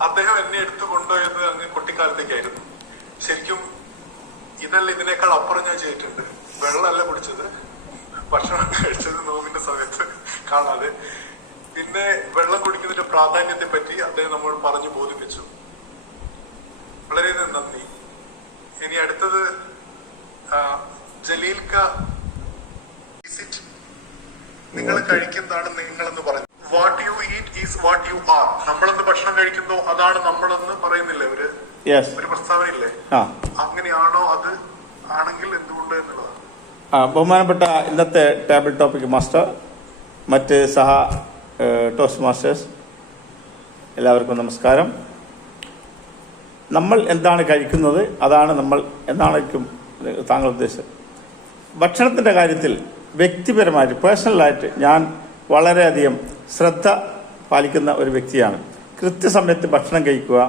അദ്ദേഹം എന്നെ എടുത്തു കൊണ്ടുപോയത് അങ്ങ് കുട്ടിക്കാലത്തേക്കായിരുന്നു. ശരിക്കും ഇതല്ല, ഇതിനേക്കാൾ അപ്പുറം ഞാൻ ചെയ്തിട്ടുണ്ട്. വെള്ളമല്ല കുടിച്ചത്, ഭക്ഷണം കഴിച്ചത് നോമ്പിന്റെ സമയത്ത് കാണാതെ. പിന്നെ വെള്ളം കുടിക്കുന്നതിന്റെ പ്രാധാന്യത്തെ പറ്റി അദ്ദേഹം നമ്മൾ പറഞ്ഞു ബോധിപ്പിച്ചു. വളരെയധികം നന്ദി. ഇനി അടുത്തത് ജലീൽക്ക, നിങ്ങൾ കഴിക്കുന്നതാണ് നിങ്ങളെന്ന് പറഞ്ഞു. What you eat is what you are. നമ്മളെന്ന് ഭക്ഷണം കഴിക്കുന്നോ അതാണ് നമ്മളെന്ന് പറയുന്നില്ലേ ഒരു പ്രസ്താവനയില്ലേ? അങ്ങനെയാണോ? അത് ആണെങ്കിൽ എന്തുകൊണ്ട് എന്നുള്ളതാണ്. ബഹുമാനപ്പെട്ട ഇന്നത്തെ ടേബിൾ ടോപ്പിക് മാസ്റ്റർ, മറ്റ് സഹ ടോസ്റ്റ് മാസ്റ്റേഴ്സ്, എല്ലാവർക്കും നമസ്കാരം. നമ്മൾ എന്താണ് കഴിക്കുന്നത് അതാണ് നമ്മൾ എന്നായിരിക്കും താങ്കൾ ഉദ്ദേശിച്ചത്. ഭക്ഷണത്തിൻ്റെ കാര്യത്തിൽ വ്യക്തിപരമായിട്ട്, പേഴ്സണലായിട്ട് ഞാൻ വളരെയധികം ശ്രദ്ധ പാലിക്കുന്ന ഒരു വ്യക്തിയാണ്. കൃത്യസമയത്ത് ഭക്ഷണം കഴിക്കുക,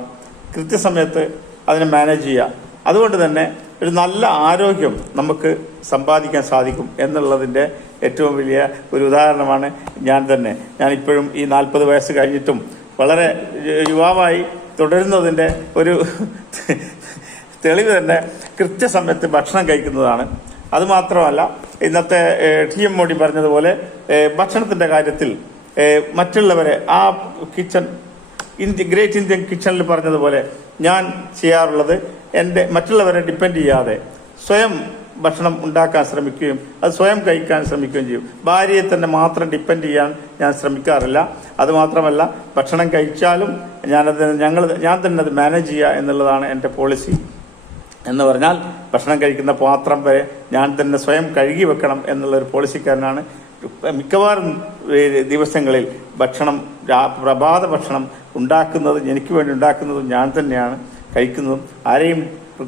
കൃത്യസമയത്ത് അതിനെ മാനേജ് ചെയ്യുക. അതുകൊണ്ട് തന്നെ ഒരു നല്ല ആരോഗ്യം നമുക്ക് സമ്പാദിക്കാൻ സാധിക്കും എന്നുള്ളതിൻ്റെ ഏറ്റവും വലിയ ഒരു ഉദാഹരണമാണ് ഞാൻ തന്നെ. ഞാനിപ്പോഴും ഈ 40 വയസ്സ് കഴിഞ്ഞിട്ടും വളരെ യുവാവായി തുടരുന്നതിൻ്റെ ഒരു തെളിവ് തന്നെ കൃത്യസമയത്ത് ഭക്ഷണം കഴിക്കുന്നതാണ്. അതുമാത്രമല്ല, ഇന്നത്തെ TM മോഡി പറഞ്ഞതുപോലെ ഭക്ഷണത്തിൻ്റെ കാര്യത്തിൽ മറ്റുള്ളവരെ ആ കിച്ചൺ ഗ്രേറ്റ് ഇന്ത്യൻ കിച്ചണിൽ പറഞ്ഞതുപോലെ ഞാൻ ചെയ്യാറുള്ളത് എൻ്റെ മറ്റുള്ളവരെ ഡിപ്പെൻഡ് ചെയ്യാതെ സ്വയം ഭക്ഷണം ഉണ്ടാക്കാൻ ശ്രമിക്കുകയും അത് സ്വയം കഴിക്കാൻ ശ്രമിക്കുകയും ചെയ്യും. ഭാര്യയെ തന്നെ മാത്രം ഡിപ്പെൻഡ് ചെയ്യാൻ ഞാൻ ശ്രമിക്കാറില്ല. അതുമാത്രമല്ല, ഭക്ഷണം കഴിച്ചാലും ഞാൻ തന്നെ അത് മാനേജ് ചെയ്യുക എന്നുള്ളതാണ് എൻ്റെ പോളിസി. എന്ന് പറഞ്ഞാൽ ഭക്ഷണം കഴിക്കുന്ന പാത്രം വരെ ഞാൻ തന്നെ സ്വയം കഴുകി വെക്കണം എന്നുള്ളൊരു പോളിസിക്കാരനാണ്. മിക്കവാറും ദിവസങ്ങളിൽ ഭക്ഷണം, പ്രഭാത ഭക്ഷണം ഉണ്ടാക്കുന്നതും എനിക്ക് വേണ്ടി ഉണ്ടാക്കുന്നതും ഞാൻ തന്നെയാണ് കഴിക്കുന്നതും. ആരെയും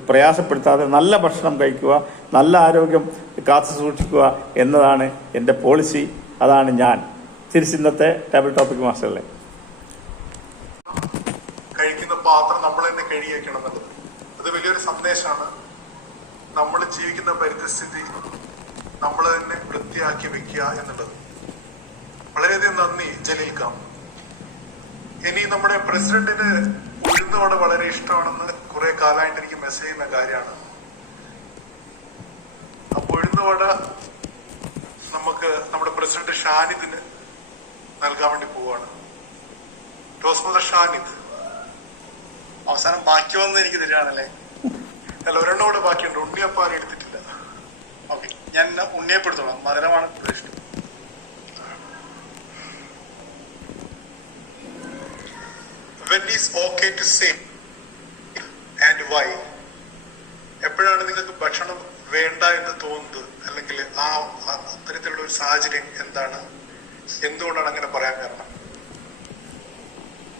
പ്രയാസപ്പെടുത്താതെ നല്ല ഭക്ഷണം കഴിക്കുക, നല്ല ആരോഗ്യം കാത്തു സൂക്ഷിക്കുക എന്നതാണ് എൻ്റെ പോളിസി. അതാണ് ഞാൻ. തിരിച്ചിന്നത്തെ ടേബിൾ ടോപ്പിക് മാസ്റ്ററിലെ കഴിക്കുന്ന പാത്രം നമ്മൾ തന്നെ കഴുകി വെക്കണം എന്നുള്ളത് അത് വലിയൊരു സന്ദേശമാണ്. നമ്മൾ ജീവിക്കുന്ന പരിസ്ഥിതി നമ്മൾ തന്നെ വൃത്തിയാക്കി വെക്കുക എന്നുള്ളത്. വളരെയധികം നന്ദി ജലീൽ ഖാൻ. ഇനി നമ്മുടെ പ്രസിഡന്റിന് ഉഴുന്നുവട വളരെ ഇഷ്ടമാണെന്ന് കുറെ കാലമായിട്ട് എനിക്ക് മെസ്സേജ് ചെയ്യുന്ന കാര്യമാണ്. അപ്പൊ ഉഴുന്നുവട നമുക്ക് നമ്മുടെ പ്രസിഡന്റ് ഷാനിദിന് നൽകാൻ വേണ്ടി പോവാണ്. ടോസ്മദർ ഷാനിദ്. അവസാനം ബാക്കി വന്ന് എനിക്ക് തരികയാണല്ലേ? അല്ല, ഒരെണ്ണം കൂടെ ബാക്കിയുണ്ട്. ഉണ്ണിയപ്പം എടുത്തിട്ടില്ല. ഓക്കെ, ഞാൻ ഉണ്ണിയപ്പെടുത്തോളാം. മധുരമാണ് കൂടുതൽ ഇഷ്ടം. When is okay to say and why? എപ്പോഴാണ് നിങ്ങൾക്ക് ഭക്ഷണം വേണ്ട എന്ന് തോന്നുന്നത്? അല്ലെങ്കിൽ ആ അത്തരത്തിലുള്ള ഒരു സാഹചര്യം എന്താണ്? എന്തുകൊണ്ടാണ് അങ്ങനെ പറയാൻ കാരണം?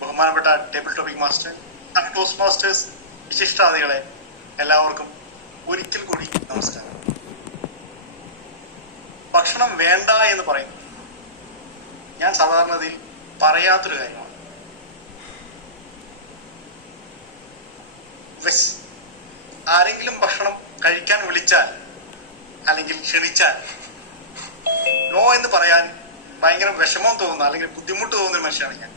ബഹുമാനപ്പെട്ട table topic master, toastmasters, വിശിഷ്ടാതികളെ എല്ലാവർക്കും ഒരിക്കൽ കൂടി നമസ്കാരം. ഭക്ഷണം വേണ്ട എന്ന് പറയുന്നത് ഞാൻ സാധാരണയിൽ പറയാത്തൊരു കാര്യമാണ്. ആരെങ്കിലും ഭക്ഷണം കഴിക്കാൻ വിളിച്ചാൽ അല്ലെങ്കിൽ ക്ഷണിച്ചാൽ നോ എന്ന് പറയാൻ ഭയങ്കര വിഷമം തോന്നുന്ന അല്ലെങ്കിൽ ബുദ്ധിമുട്ട് തോന്നുന്ന ഒരു മനുഷ്യനാണ് ഞാൻ.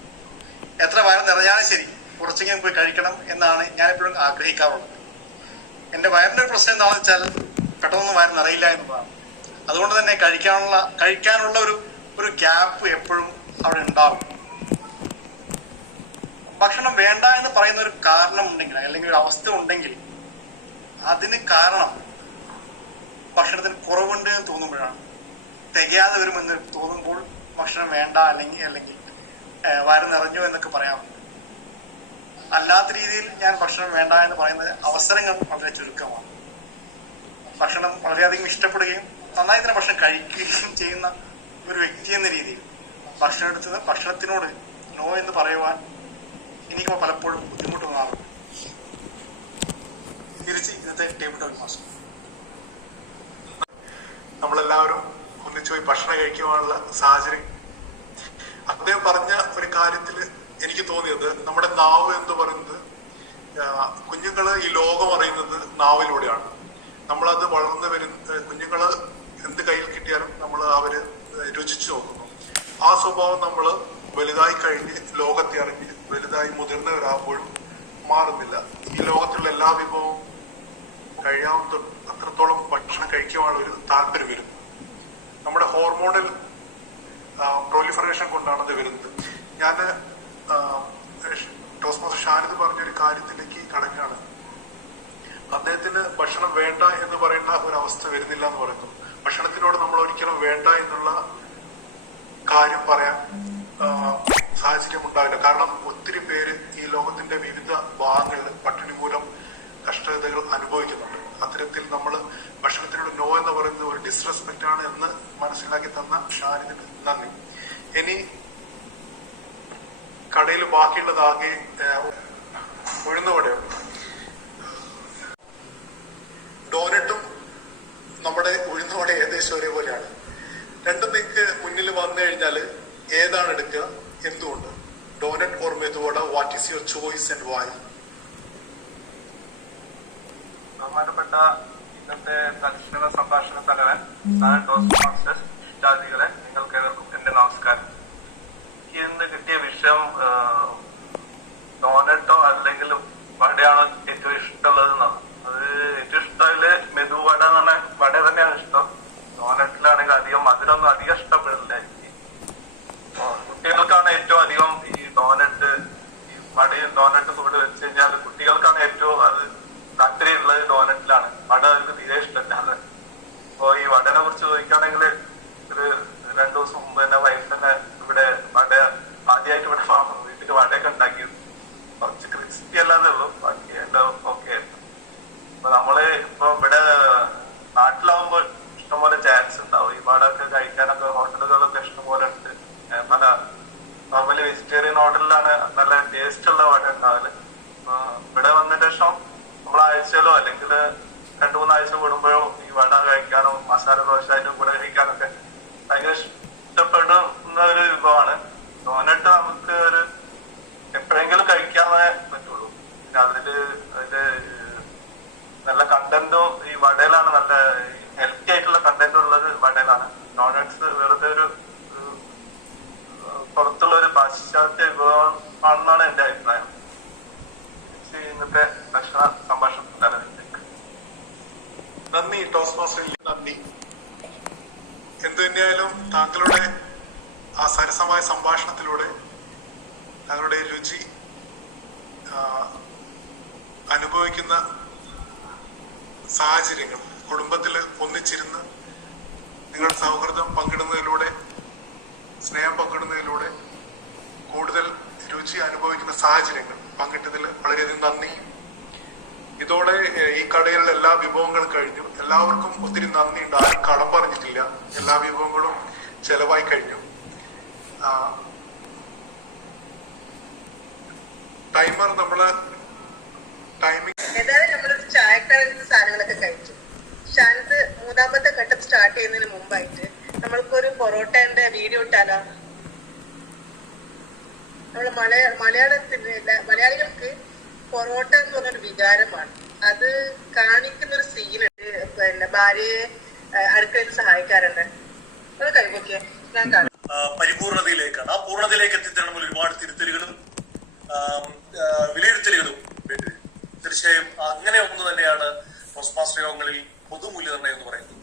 എത്ര വയറ് നിറഞ്ഞാലും ശരി കുറച്ചെങ്കിലും പോയി കഴിക്കണം എന്നാണ് ഞാൻ എപ്പോഴും ആഗ്രഹിക്കാറുള്ളത്. എൻ്റെ വയറിൻ്റെ ഒരു പ്രശ്നം എന്താണെന്ന് വെച്ചാൽ പെട്ടെന്നൊന്നും വയറ് നിറയില്ല എന്നുള്ളതാണ്. അതുകൊണ്ട് തന്നെ കഴിക്കാനുള്ള ഒരു ഗ്യാപ്പ് എപ്പോഴും അവിടെ ഉണ്ടാവും. ഭക്ഷണം വേണ്ട എന്ന് പറയുന്ന ഒരു കാരണം ഉണ്ടെങ്കിൽ അല്ലെങ്കിൽ ഒരു അവസ്ഥ ഉണ്ടെങ്കിൽ അതിന് കാരണം ഭക്ഷണത്തിന് കുറവുണ്ട് എന്ന് തോന്നുമ്പോഴാണ്. തികയാതെ വരുമെന്ന് തോന്നുമ്പോൾ ഭക്ഷണം വേണ്ട അല്ലെങ്കിൽ വയറ് നിറഞ്ഞു എന്നൊക്കെ പറയാറുണ്ട്. അല്ലാത്ത രീതിയിൽ ഞാൻ ഭക്ഷണം വേണ്ട എന്ന് പറയുന്ന അവസരങ്ങൾ വളരെ ചുരുക്കമാണ്. ഭക്ഷണം വളരെയധികം ഇഷ്ടപ്പെടുകയും നന്നായി തന്നെ ഭക്ഷണം കഴിക്കുകയും ചെയ്യുന്ന ഒരു വ്യക്തി എന്ന രീതിയിൽ ഭക്ഷണത്തിനോട് നോ എന്ന് പറയുവാൻ എനിക്ക് പലപ്പോഴും ബുദ്ധിമുട്ടുണ്ടാകും. തിരിച്ച് ഇന്നത്തെ ടേബിൾ ടോക്ക് മാസ്റ്റർ, നമ്മളെല്ലാവരും ഒന്നിച്ചു പോയി ഭക്ഷണം കഴിക്കുവാനുള്ള സാഹചര്യം. അദ്ദേഹം പറഞ്ഞ ഒരു കാര്യത്തിൽ എനിക്ക് തോന്നിയത് നമ്മുടെ നാവ് എന്ന് പറയുന്നത്, കുഞ്ഞുങ്ങള് ഈ ലോകം അറിയുന്നത് നാവിലൂടെയാണ്. നമ്മളത് വളർന്നു വരുന്ന കുഞ്ഞുങ്ങള് എന്ത് കയ്യിൽ കിട്ടിയാലും നമ്മൾ അവര് രുചിച്ചു നോക്കുന്നു. ആ സ്വഭാവം നമ്മൾ വലുതായി കഴിഞ്ഞ് ലോകത്തെ അറിഞ്ഞ് വലുതായി മുതിർന്നവരാകുമ്പോഴും മാറുന്നില്ല. ഈ ലോകത്തുള്ള എല്ലാ വിഭവവും കഴിയാവുന്ന അത്രത്തോളം ഭക്ഷണം കഴിക്കുവാനുള്ള ഒരു താല്പര്യം വരുന്നു. നമ്മുടെ ഹോർമോണൽ പ്രൊലിഫറേഷൻ കൊണ്ടാണ് അത് വരുന്നത്. ഞാൻ ടോസ്മോസ് ഷാനിദ് പറഞ്ഞൊരു കാര്യത്തിലേക്ക് കടക്കാണ്. അദ്ദേഹത്തിന് ഭക്ഷണം വേണ്ട എന്ന് പറയുന്ന ഒരു അവസ്ഥ വരുന്നില്ല എന്ന് പറയുന്നു. ഭക്ഷണത്തിനോട് നമ്മൾ ഒരിക്കലും വേണ്ട എന്നുള്ള കാര്യം പറയാൻ സാഹചര്യം ഉണ്ടാവില്ല. കാരണം ഒത്തിരി പേര് ഈ ലോകത്തിന്റെ വിവിധ ഭാഗങ്ങളിൽ പട്ടിണി മൂലം കഷ്ടതകൾ അനുഭവിക്കുന്നുണ്ട്. അത്തരത്തിൽ നമ്മൾ ഭക്ഷണത്തിനോട് നോ എന്ന് പറയുന്നത് ഒരു ഡിസ്റെസ്പെക്റ്റ് ആണ് എന്ന് മനസ്സിലാക്കി തന്ന ഷാനിദിന് നന്ദി. ഇനി കടയിൽ ബാക്കിയുള്ളതാകെ ഉഴുന്നുവടയുണ്ട്. ഡോനറ്റും നമ്മുടെ ഉഴുന്നുവട ഏകദേശം ഒരേപോലെയാണ്. രണ്ടും നിങ്ങൾക്ക് മുന്നിൽ വന്നു കഴിഞ്ഞാൽ ഏതാണ് എടുക്കുക, എന്തുകൊണ്ട്? Donut or medu vada? What is your choice and why? ബഹുമാനപ്പെട്ട ഇന്നത്തെ തൽക്ഷണ സംഭാഷണ തലവൻ ടോസ്റ്റ് മാസ്റ്റർ, ഇഷ്ടാദികളെ നിങ്ങൾക്ക് ഏവർക്കും എന്റെ നമസ്കാരം. എനിക്ക് ഇന്ന് കിട്ടിയ വിഷയം ഡോനറ്റോ അല്ലെങ്കിൽ വടയാണോ ഏറ്റവും ഇഷ്ടമുള്ളതെന്നാണ്. അത് ഏറ്റവും ഇഷ്ടമില്ല മെതുവട എന്ന് പറഞ്ഞാൽ വട തന്നെയാണ് ഇഷ്ടം. ഡോനറ്റിലാണെങ്കിൽ അധികം മധുരമൊന്നും അധികം ഇഷ്ടപ്പെടില്ല എനിക്ക്. കുട്ടികൾക്കാണ് ഏറ്റവും അധികം ഈ ഡോനറ്റ്, ഈ വടയും ഡോനറ്റും കൂടെ വെച്ച് കഴിഞ്ഞാൽ കുട്ടികൾക്കാണ് ഏറ്റവും അത് താല്പര്യമുള്ളത് ഡോനറ്റിലാണ്. വട അവർക്ക് തീരെ ഇഷ്ടമില്ല. അപ്പൊ ഈ വടനെ കുറിച്ച് ചോദിക്കുകയാണെങ്കിൽ ഒരു 2 ദിവസം മുമ്പ് തന്നെ വൈഫ് തന്നെ ഇവിടെ വട ആദ്യമായിട്ട് ഇവിടെ വീട്ടിൽ വടയൊക്കെ ഉണ്ടാക്കിയത്. കുറച്ച് ക്രിസ്പി അല്ലാതെ ഉള്ളൂ, ബാക്കി എല്ലാം ഓക്കെ ആയിരുന്നു. അപ്പൊ നമ്മള് ഇപ്പൊ ഇവിടെ നാട്ടിലാവുമ്പോൾ ഇഷ്ടംപോലെ ചാൻസ് ഉണ്ടാവും. ഈ പാടൊക്കെ കഴിക്കാനൊക്കെ ഹോട്ടലുകളൊക്കെ ഇഷ്ടംപോലെ ഉണ്ട്. പല നോർമലി വെജിറ്റേറിയൻ ഹോട്ടലിലാണ് നല്ല ടേസ്റ്റ് ഉള്ള വട ഉണ്ടാവല്. ഇവിടെ വന്നതിന് ശേഷം നമ്മൾ ആഴ്ചയിലോ അല്ലെങ്കിൽ 2-3 ആഴ്ച കൂടുമ്പോഴോ ഈ വട കഴിക്കാനും മസാല ദോശ അതിന്റെ കൂടെ കഴിക്കാനൊക്കെ ഭയങ്കര ഇഷ്ടപ്പെടുന്ന ഒരു വിഭവമാണ്. തോന്നിട്ട് നമുക്ക് ഒരു എപ്പോഴെങ്കിലും കഴിക്കാനേ പറ്റുള്ളൂ. പിന്നെ അതില് നല്ല കണ്ടന്റും ഈ വടയിലാണ്, നല്ല ഹെൽത്തി ആയിട്ടുള്ള കണ്ടന്റ് ഉള്ളത് വടയിലാണ്. ഡോണറ്റ്സ് വെറുതെ ഒരു പുറത്തുള്ള ഒരു പാശ്ചാത്യ വിഭവം ആണെന്നാണ് എന്റെ അഭിപ്രായം. ഇന്നത്തെ ഭക്ഷണ സംഭാഷണം തലത്തിലേക്ക് നന്ദി. ടോസ് മാസ്റ്ററിൽ നന്ദി. എന്തു തന്നെയായാലും താങ്കളുടെ ആ സരസമായ സംഭാഷണത്തിലൂടെ താങ്കളുടെ രുചി അനുഭവിക്കുന്ന സാഹചര്യങ്ങൾ, കുടുംബത്തിൽ ഒന്നിച്ചിരുന്ന് നിങ്ങളുടെ സൗഹൃദം പങ്കിടുന്നതിലൂടെ, സ്നേഹം പങ്കിടുന്നതിലൂടെ കൂടുതൽ രുചി അനുഭവിക്കുന്ന സാഹചര്യങ്ങൾ പങ്കിട്ടതിൽ വളരെയധികം നന്ദി. ഇതോടെ ഈ കടയിലുള്ള എല്ലാ വിഭവങ്ങളും കഴിഞ്ഞു. എല്ലാവർക്കും ഒത്തിരി നന്ദിയുണ്ട്. ആരും കടം പറഞ്ഞിട്ടില്ല. എല്ലാ വിഭവങ്ങളും ചെലവായി കഴിഞ്ഞു. ടൈമർ നമ്മള് ഏതായാലും നമ്മളൊരു ചായക്കടയിൽ സാധനങ്ങളൊക്കെ കഴിച്ചു. ഷാനത്ത് 3ാമത്തെ ഘട്ടം സ്റ്റാർട്ട് ചെയ്യുന്നതിന് മുമ്പായിട്ട് നമ്മൾക്കൊരു പൊറോട്ടന്റെ വീഡിയോ ഇട്ടാലോ? നമ്മള് മലയാളികൾക്ക് പൊറോട്ട എന്ന് പറഞ്ഞൊരു വികാരമാണ്. അത് കാണിക്കുന്ന ഒരു സീനുണ്ട്. പിന്നെ ഭാര്യയെ അടുക്കളയിൽ സഹായിക്കാറുണ്ട്. അത് കഴിവൊക്കെ ഞാൻ കാണും. പരിപൂർണതയിലേക്കാണ്. ആ പൂർണ്ണതയിലേക്ക് എത്തിത്തരണമെങ്കിൽ ഒരുപാട് തിരുത്തലുകളും വിലയിരുത്തലുകളും വേണ്ടി. തീർച്ചയായും അങ്ങനെ ഒന്ന് തന്നെയാണ് ടോസ്റ്റ് മാസ്റ്റർ യോഗങ്ങളിൽ പൊതുമൂല്യനിർണ്ണയം എന്ന് പറയുന്നത്.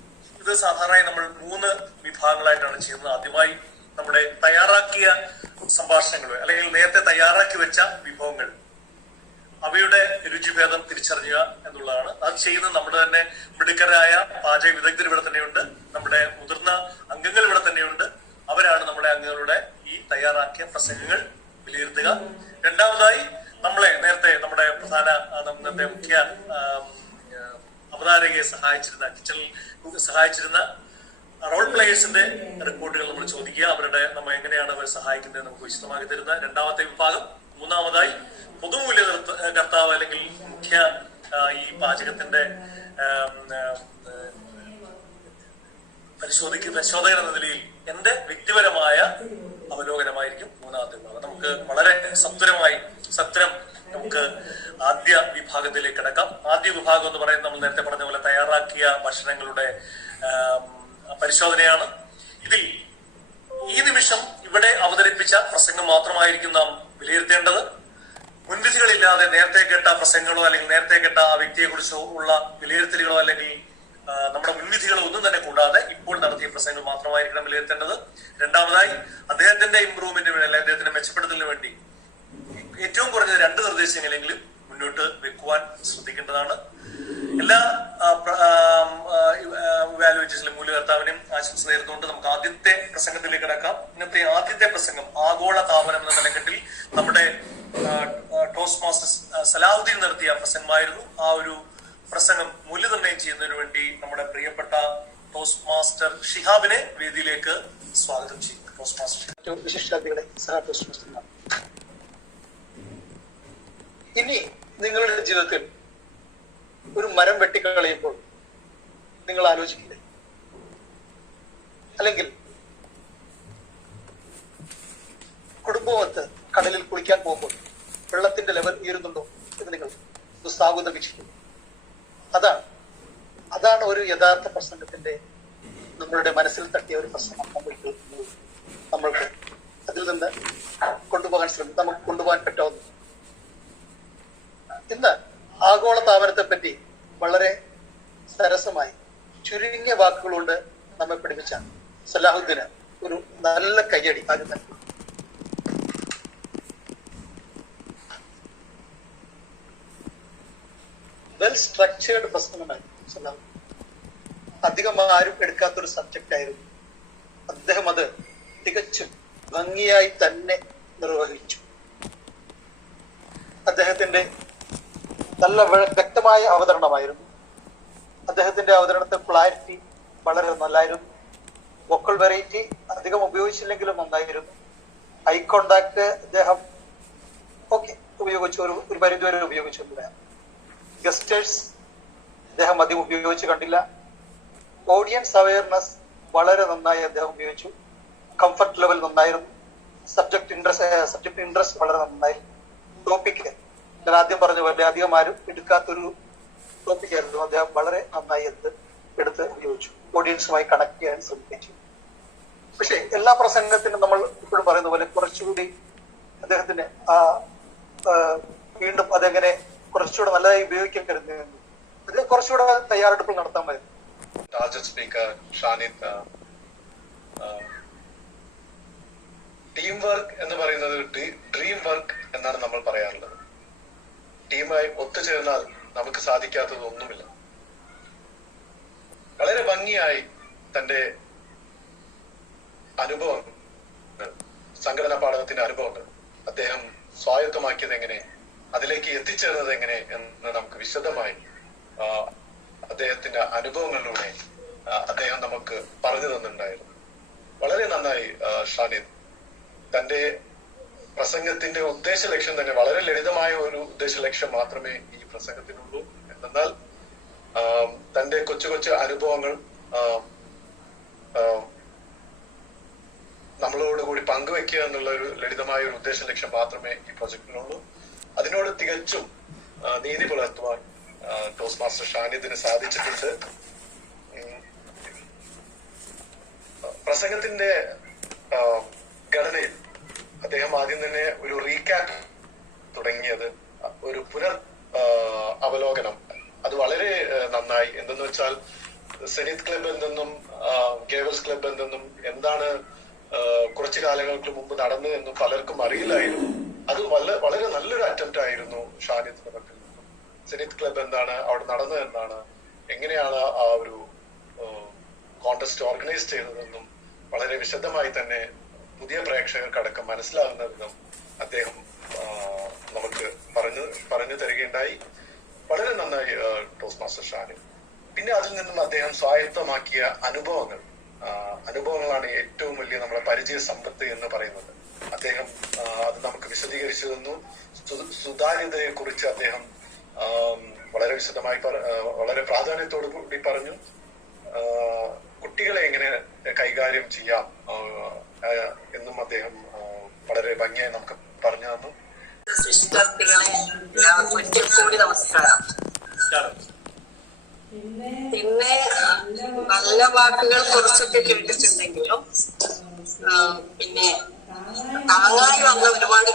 ഇത് സാധാരണയായി നമ്മൾ 3 വിഭാഗങ്ങളായിട്ടാണ് ചെയ്യുന്നത്. ആദ്യമായി നമ്മുടെ തയ്യാറാക്കിയ സംഭാഷണങ്ങൾ അല്ലെങ്കിൽ നേരത്തെ തയ്യാറാക്കി വെച്ച വിഭവങ്ങൾ, അവയുടെ രുചിഭേദം തിരിച്ചറിയുക എന്നുള്ളതാണ്. അത് ചെയ്യുന്നത് നമ്മുടെ തന്നെ മിടുക്കരായ പാചക വിദഗ്ധർ ഇവിടെ തന്നെയുണ്ട്. നമ്മുടെ മുതിർന്ന അംഗങ്ങൾ ഇവിടെ തന്നെയുണ്ട്. അവരാണ് നമ്മുടെ അംഗങ്ങളുടെ ഈ തയ്യാറാക്കിയ പ്രസംഗങ്ങൾ വിലയിരുത്തുക. രണ്ടാമതായി നമ്മളെ നേരത്തെ നമ്മുടെ പ്രധാന ഇന്നത്തെ മുഖ്യ അവതാരകയെ സഹായിച്ചിരുന്ന, കിച്ചണിൽ സഹായിച്ചിരുന്ന റോൾ പ്ലേയേഴ്സിന്റെ റിപ്പോർട്ടുകൾ നമ്മൾ ചോദിക്കുക. നമ്മ എങ്ങനെയാണ് അവർ സഹായിക്കുന്നത് നമുക്ക് വിശദമാക്കി തരുന്ന രണ്ടാമത്തെ വിഭാഗം. മൂന്നാമതായി പൊതുമൂല്യ കർത്താവ് അല്ലെങ്കിൽ മുഖ്യ ഈ പാചകത്തിന്റെ പരിശോധകൻ എന്ന നിലയിൽ എന്റെ വ്യക്തിപരമായ അവലോകനമായിരിക്കും മൂന്നാമത്തെ വിഭാഗം. നമുക്ക് വളരെ സത്വരം നമുക്ക് ആദ്യ വിഭാഗത്തിലേക്ക് കിടക്കാം. ആദ്യ വിഭാഗം എന്ന് പറയുന്നത് നമ്മൾ നേരത്തെ പറഞ്ഞ പോലെ തയ്യാറാക്കിയ ഭക്ഷണങ്ങളുടെ പരിശോധനയാണ്. ഇതിൽ ഈ നിമിഷം ഇവിടെ അവതരിപ്പിച്ച പ്രസംഗം മാത്രമായിരിക്കും നാം വിലയിരുത്തേണ്ടത്. മുൻവിധികളില്ലാതെ നേരത്തെ കേട്ട പ്രസംഗങ്ങളോ അല്ലെങ്കിൽ നേരത്തെ കേട്ട ആ വ്യക്തിയെ കുറിച്ചോ ഉള്ള വിലയിരുത്തലുകളോ അല്ലെങ്കിൽ നമ്മുടെ മുൻവിധികളോ ഒന്നും തന്നെ കൂടാതെ ഇപ്പോൾ നടത്തിയ പ്രസംഗങ്ങൾ മാത്രമായിരിക്കണം വിലയിരുത്തേണ്ടത്. രണ്ടാമതായി അദ്ദേഹത്തിന്റെ ഇംപ്രൂവ്മെന്റിന് വേണ്ടി അല്ലെങ്കിൽ അദ്ദേഹത്തിന്റെ മെച്ചപ്പെടുത്തലിന് വേണ്ടി ഏറ്റവും കുറഞ്ഞത് 2 നിർദ്ദേശങ്ങളെങ്കിലും മുന്നോട്ട് വെക്കുവാൻ ശ്രദ്ധിക്കേണ്ടതാണ്. എല്ലാ ഇവാലുവേറ്റേഴ്സിലും മൂല്യകർത്താവിനും ആശംസ നേരുന്നുകൊണ്ട് നമുക്ക് ആദ്യത്തെ പ്രസംഗത്തിലേക്ക് കിടക്കാം. ഇന്നത്തെ ആദ്യത്തെ പ്രസംഗം ആഗോള താപനം എന്ന തലക്കെട്ടിൽ നമ്മുടെ ടോസ്റ്റ് മാസ്റ്റർ സലാഹുദ്ദീൻ നടത്തിയ പ്രസംഗമായിരുന്നു. ആ ഒരു പ്രസംഗം മൂല്യനിർണ്ണയം ചെയ്യുന്നതിന് വേണ്ടി നമ്മുടെ പ്രിയപ്പെട്ട ടോസ്റ്റ് മാസ്റ്റർ ഷിഹാബിനെ വേദിയിലേക്ക് സ്വാഗതം ചെയ്യും. ടോസ്റ്റ് മാസ്റ്റർ വിശിഷ്ടാതികളെ ഇനി നിങ്ങളുടെ ജീവിതത്തിൽ ഒരു മരം വെട്ടിക്കളയുമ്പോൾ നിങ്ങൾ ആലോചിക്കില്ലേ? അല്ലെങ്കിൽ കുടുംബമൊത്ത് കടലിൽ കുളിക്കാൻ പോകുമ്പോൾ വെള്ളത്തിന്റെ ലെവൽ ഉയരുന്നുണ്ടോ എന്ന് നിങ്ങൾ സാഹുത വീക്ഷിക്കും. അതാണ് ഒരു യഥാർത്ഥ പ്രസംഗത്തിന്റെ നമ്മളുടെ മനസ്സിൽ തട്ടിയ ഒരു പ്രസംഗം. നമ്മൾക്ക് അതിൽ നിന്ന് നമുക്ക് കൊണ്ടുപോകാൻ പറ്റാവുന്ന ഇന്ന് ആഗോള താപനത്തെ പറ്റി വളരെ സരസമായി ചുരുങ്ങിയ വാക്കുകളുകൊണ്ട് നമ്മെ പഠിപ്പിച്ച സലാഹുദ്ദീന് ഒരു നല്ല കയ്യടി ആദ്യം തന്നെ. വെൽ സ്ട്രക്ചേർഡ് പ്രസംഗമായിരുന്നു സലാഹുദ്ദീൻ. അധികം ആരും എടുക്കാത്തൊരു സബ്ജക്റ്റ് ആയിരുന്നു. അദ്ദേഹം അത് തികച്ചും ഭംഗിയായി തന്നെ നിർവഹിച്ചു. അദ്ദേഹത്തിന്റെ നല്ല വ്യക്തമായ അവതരണമായിരുന്നു. അദ്ദേഹത്തിന്റെ അവതരണത്തെ ക്ലാരിറ്റി വളരെ നല്ലായിരുന്നു. വോക്കൽ വെറൈറ്റി അധികം ഉപയോഗിച്ചില്ലെങ്കിലും നന്നായിരുന്നു. ഐ കോണ്ടാക്ട് അദ്ദേഹം ഉപയോഗിച്ചു, ഒരു പരിധിവരെ ഉപയോഗിച്ചിട്ടുണ്ട്. ഗസ്റ്റേഴ്സ് അദ്ദേഹം അധികം ഉപയോഗിച്ച് കണ്ടില്ല. ഓഡിയൻസ് അവയർനെസ് വളരെ നന്നായി അദ്ദേഹം ഉപയോഗിച്ചു. കംഫർട്ട് ലെവൽ നന്നായിരുന്നു. സബ്ജക്ട് ഇൻട്രസ്റ്റ് വളരെ നന്നായിരുന്നു. ടോപ്പിക് ഞാൻ ആദ്യം പറഞ്ഞ പോലെ അധികം ആരും എടുക്കാത്തൊരു ടോപ്പിക്കായിരുന്നു. അദ്ദേഹം വളരെ നന്നായി എടുത്ത് ഉപയോഗിച്ചു. ഓഡിയൻസുമായി കണക്ട് ചെയ്യാൻ ശ്രമിച്ചു. പക്ഷെ എല്ലാ പ്രസംഗത്തിനും നമ്മൾ ഇപ്പോഴും പറയുന്ന പോലെ കുറച്ചുകൂടി അദ്ദേഹത്തിന് വീണ്ടും അതെങ്ങനെ കുറച്ചുകൂടെ നല്ലതായി ഉപയോഗിക്കാൻ കരുതുന്നു. അതിന് കുറച്ചുകൂടെ തയ്യാറെടുപ്പ് നടത്താൻ പറ്റും. സ്പീക്കർ ഷാനിദ്, ടീം വർക്ക് എന്ന് പറയുന്നത് ഡ്രീം വർക്ക് എന്നാണ് നമ്മൾ പറയാറുള്ളത്. ടീമായി ഒത്തുചേർന്നാൽ നമുക്ക് സാധിക്കാത്തതൊന്നുമില്ല. വളരെ ഭംഗിയായി തന്റെ അനുഭവം, സംഘടനാ പാഠകത്തിന്റെ അനുഭവങ്ങൾ അദ്ദേഹം സ്വായത്തമാക്കിയത് എങ്ങനെ, അതിലേക്ക് എത്തിച്ചേർന്നത് എങ്ങനെ എന്ന് നമുക്ക് വിശദമായി അദ്ദേഹത്തിന്റെ അനുഭവങ്ങളിലൂടെ അദ്ദേഹം നമുക്ക് പറഞ്ഞു തന്നിട്ടുണ്ടായിരുന്നു. വളരെ നന്നായി ഷാനിദ്. തന്റെ പ്രസംഗത്തിന്റെ ഉദ്ദേശ ലക്ഷ്യം തന്നെ വളരെ ലളിതമായ ഒരു ഉദ്ദേശ ലക്ഷ്യം മാത്രമേ ഈ പ്രസംഗത്തിനുള്ളൂ. എന്നാൽ തന്റെ കൊച്ചു കൊച്ചു അനുഭവങ്ങൾ നമ്മളോട് കൂടി പങ്കുവെക്കുക എന്നുള്ള ഒരു ലളിതമായ ഒരു ഉദ്ദേശ ലക്ഷ്യം മാത്രമേ ഈ പ്രൊജക്ടിനുള്ളൂ. അതിനോട് തികച്ചും നീതി പുലർത്തുവാൻ ടോസ്റ്റ് മാസ്റ്റർ ഷാനിദിന് സാധിച്ചിട്ടുണ്ട്. പ്രസംഗത്തിന്റെ ഘടനയിൽ അദ്ദേഹം ആദ്യം തന്നെ ഒരു റീക്യാപ്പ് തുടങ്ങിയത്, ഒരു പുനർ അവലോകനം. അത് വളരെ നന്നായി. എന്തെന്ന് വെച്ചാൽ സെനിത് ക്ലബ് എന്തെന്നും ഗേവൽസ് ക്ലബ് എന്തെന്നും എന്താണ് കുറച്ചു കാലങ്ങൾക്ക് മുമ്പ് നടന്നത് എന്നും പലർക്കും അറിയില്ലായിരുന്നു. അത് വളരെ നല്ലൊരു അറ്റംപ്റ്റ് ആയിരുന്നു ഷാനിദിന്റെ പക്കൽ നിന്നും. സെനിത് ക്ലബ് എന്താണ്, അവിടെ നടന്നത് എന്താണ്, എങ്ങനെയാണ് ആ ഒരു കോntest ഓർഗനൈസ് ചെയ്തതെന്നും വളരെ വിശദമായി തന്നെ പുതിയ പ്രേക്ഷകർക്കടക്കം മനസ്സിലാകുന്ന വിധം അദ്ദേഹം നമുക്ക് പറഞ്ഞു തരികയുണ്ടായി. വളരെ നന്നായി ടോസ്റ്റ് മാസ്റ്റർ ഷാനിദ്. പിന്നെ അതിൽ നിന്നും അദ്ദേഹം സ്വായത്തമാക്കിയ അനുഭവങ്ങളാണ് ഏറ്റവും വലിയ നമ്മുടെ പരിചയ സമ്പത്ത് എന്ന് പറയുന്നത്. അദ്ദേഹം അത് നമുക്ക് വിശദീകരിച്ചു തന്നു. സുതാര്യതയെ കുറിച്ച് അദ്ദേഹം വളരെ വിശദമായി വളരെ പ്രാധാന്യത്തോടു കൂടി പറഞ്ഞു. കുട്ടികളെ എങ്ങനെ കൈകാര്യം ചെയ്യാം എന്നും അദ്ദേഹം വളരെ ഭംഗിയായി നമുക്ക് പറഞ്ഞു തന്നു. വിദ്യാർത്ഥികളെ എല്ലാവർക്കും ഒരിക്കൽ കൂടി നമസ്കാരം. പിന്നെ നല്ല വാക്കുകൾ കുറച്ചൊക്കെ കേട്ടിട്ടുണ്ടെങ്കിലും പിന്നെ താങ്ങായി വന്ന ഒരുപാട്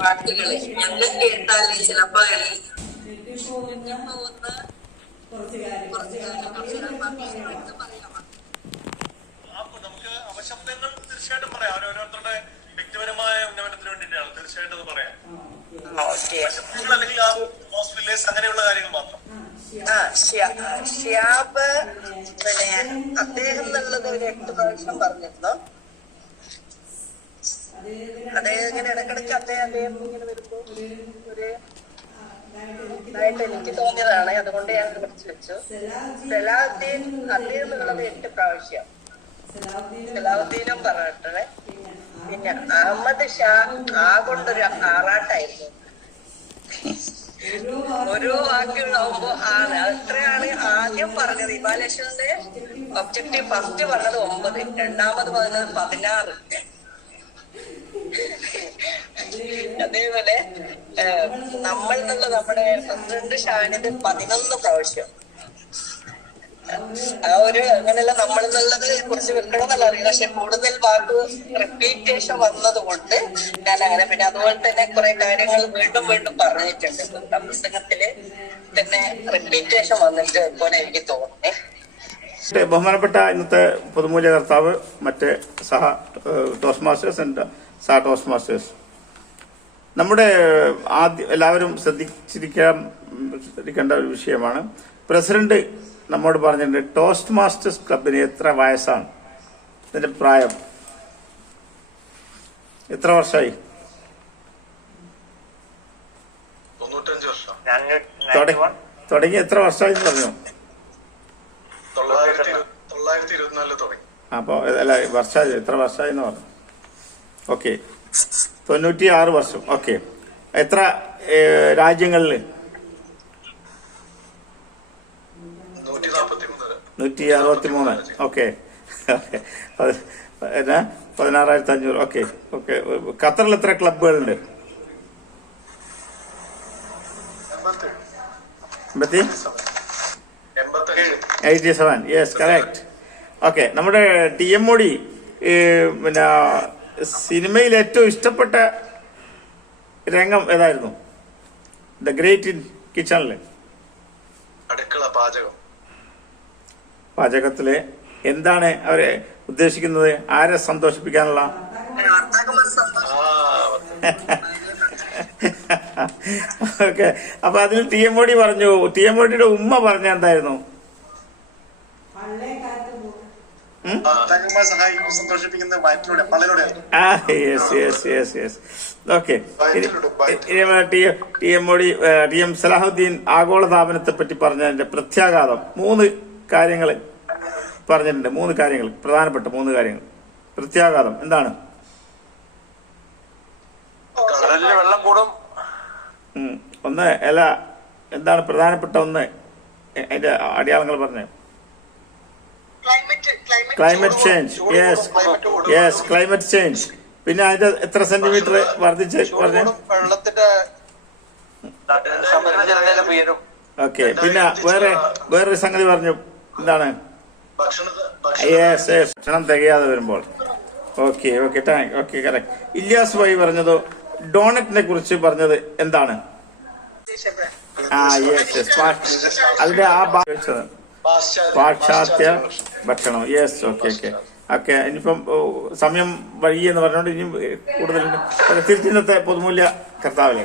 വാക്കുകള് ഞങ്ങൾ കേട്ടാല് ചിലപ്പോ നമുക്ക് അപശബ്ദങ്ങൾ തീർച്ചയായിട്ടും പറയാം. ഓരോരുത്തരുടെ വ്യക്തിപരമായ ഉന്നമനത്തിന് വേണ്ടിയിട്ടാണ് തീർച്ചയായിട്ടും അത് പറയാം. അല്ലെങ്കിൽ അങ്ങനെയുള്ള കാര്യങ്ങൾ മാത്രം. ഷിയാബ് പിന്നെ അദ്ദേഹം എന്നുള്ളത് ഒരു 8 പ്രാവശ്യം പറഞ്ഞിരുന്നു. അദ്ദേഹം ഇങ്ങനെ ഇടക്കിടക്ക് അദ്ദേഹം ഇങ്ങനെ വരുമ്പോ ഒരു ഇതായിട്ട് എനിക്ക് തോന്നിയതാണ്. അതുകൊണ്ട് ഞാൻ കുറിച്ച് വെച്ചു. സലാഹുദ്ദീൻ അദ്ദേഹം എന്നുള്ളത് 8 പ്രാവശ്യം. സലാഹുദ്ദീനും പറഞ്ഞിട്ടേ. പിന്നെ അഹമ്മദ് ഷാ കൊണ്ടൊരു ആറാട്ടായിരുന്നു. ഓരോ വാക്കുകളാവുമ്പോ അത്രയാണ് ആദ്യം പറഞ്ഞത്. ഇവാലുവേഷന്റെ ഒബ്ജക്റ്റീവ് ഫസ്റ്റ് പറഞ്ഞത് 9, രണ്ടാമത് പറഞ്ഞത് 16. അതേപോലെ നമ്മൾ എന്നുള്ള നമ്മുടെ പ്രസിഡന്റ് ഷാനിദ് 11 പ്രാവശ്യം. ആ ഒരു അങ്ങനെയല്ല നമ്മൾ എന്നുള്ളത് കുറച്ച് വെക്കണം എന്നുള്ള അറിയില്ല. പക്ഷെ കൂടുതൽ വാക്ക് റിപ്പീറ്റേഷൻ വന്നത് കൊണ്ട് ഞാൻ അങ്ങനെ. പിന്നെ അതുപോലെ തന്നെ കുറെ കാര്യങ്ങൾ വീണ്ടും വീണ്ടും പറഞ്ഞിട്ടുണ്ട്. പ്രസംഗത്തില് തന്നെ റിപ്പീറ്റേഷൻ വന്നിട്ട് പോലെ എനിക്ക് തോന്നി. ബഹുമാനപ്പെട്ട ഇന്നത്തെ പൊതുമൂല്യകർത്താവ്, മറ്റ് toast masters and toast masters, നമ്മുടെ എല്ലാവരും ശ്രദ്ധിക്കേണ്ട ഒരു വിഷയമാണ്. പ്രസിഡന്റ് നമ്മോട് പറഞ്ഞിട്ടുണ്ട് ടോസ്റ്റ് മാസ്റ്റേഴ്സ് ക്ലബിന് എത്ര വയസ്സാണ്, ഇതിന്റെ പ്രായം എത്ര വർഷമായി? 95 വർഷം. തുടങ്ങി എത്ര വർഷമായി പറഞ്ഞു? അപ്പോൾ അല്ല വർഷമായി, എത്ര വർഷമായി എന്ന് പറഞ്ഞു? ഓക്കെ, 96 വർഷം. ഓക്കെ, എത്ര രാജ്യങ്ങളിൽ? 163. ഓക്കെ, 16,500. Okay okay. ഖത്തറിൽ എത്ര ക്ലബുകളുണ്ട്? 87. Yes, correct. ഓക്കെ, നമ്മുടെ TMOD പിന്നെ സിനിമയിൽ ഏറ്റവും ഇഷ്ടപ്പെട്ട രംഗം ഏതായിരുന്നു? ദ ഗ്രേറ്റ് കിച്ചണില്, അടുക്കള പാചകം. പാചകത്തില് എന്താണ് അവരെ ഉദ്ദേശിക്കുന്നത്? ആരെ സന്തോഷിപ്പിക്കാനുള്ള? ഓക്കെ, അപ്പൊ അതിൽ TMOD പറഞ്ഞു. TMODയുടെ ഉമ്മ പറഞ്ഞ എന്തായിരുന്നു? ഓക്കെ, TM സലാഹുദ്ദീൻ ആഗോളതാപനത്തെ പറ്റി പറഞ്ഞതിന്റെ പ്രത്യാഘാതം 3 കാര്യങ്ങൾ പറഞ്ഞിട്ടുണ്ട്. 3 കാര്യങ്ങൾ, പ്രധാനപ്പെട്ട 3 കാര്യങ്ങൾ. പ്രത്യാഘാതം എന്താണ്? വെള്ളം കൂടും. ഒന്ന് അല്ല, എന്താണ് പ്രധാനപ്പെട്ട ഒന്ന്? അതിന്റെ അടയാളങ്ങൾ പറഞ്ഞേ. Climate change. Yes, climate change. പിന്നെ അതിന്റെ എത്ര സെന്റിമീറ്റർ വർദ്ധിച്ച് പറഞ്ഞു? ഓക്കെ, പിന്നെ വേറൊരു സംഗതി പറഞ്ഞു. എന്താണ്? യെസ്, ഭക്ഷണം തികയാതെ വരുമ്പോൾ. Okay okay, okay, correct. Ilyas ഭായി പറഞ്ഞതോ ഡോണറ്റിനെ കുറിച്ച് പറഞ്ഞത് എന്താണ്? യെസ്, അതിന്റെ ആ പാശ്ചാത്യ ഭക്ഷണം. Yes, okay okay okay. ഇനിയിപ്പം സമയം വഴി എന്ന് പറഞ്ഞുകൊണ്ട് ഇനിയും കൂടുതലുണ്ട്. തിരിച്ചിന്നത്തെ പൊതുമൂല്യ കർത്താവിലെ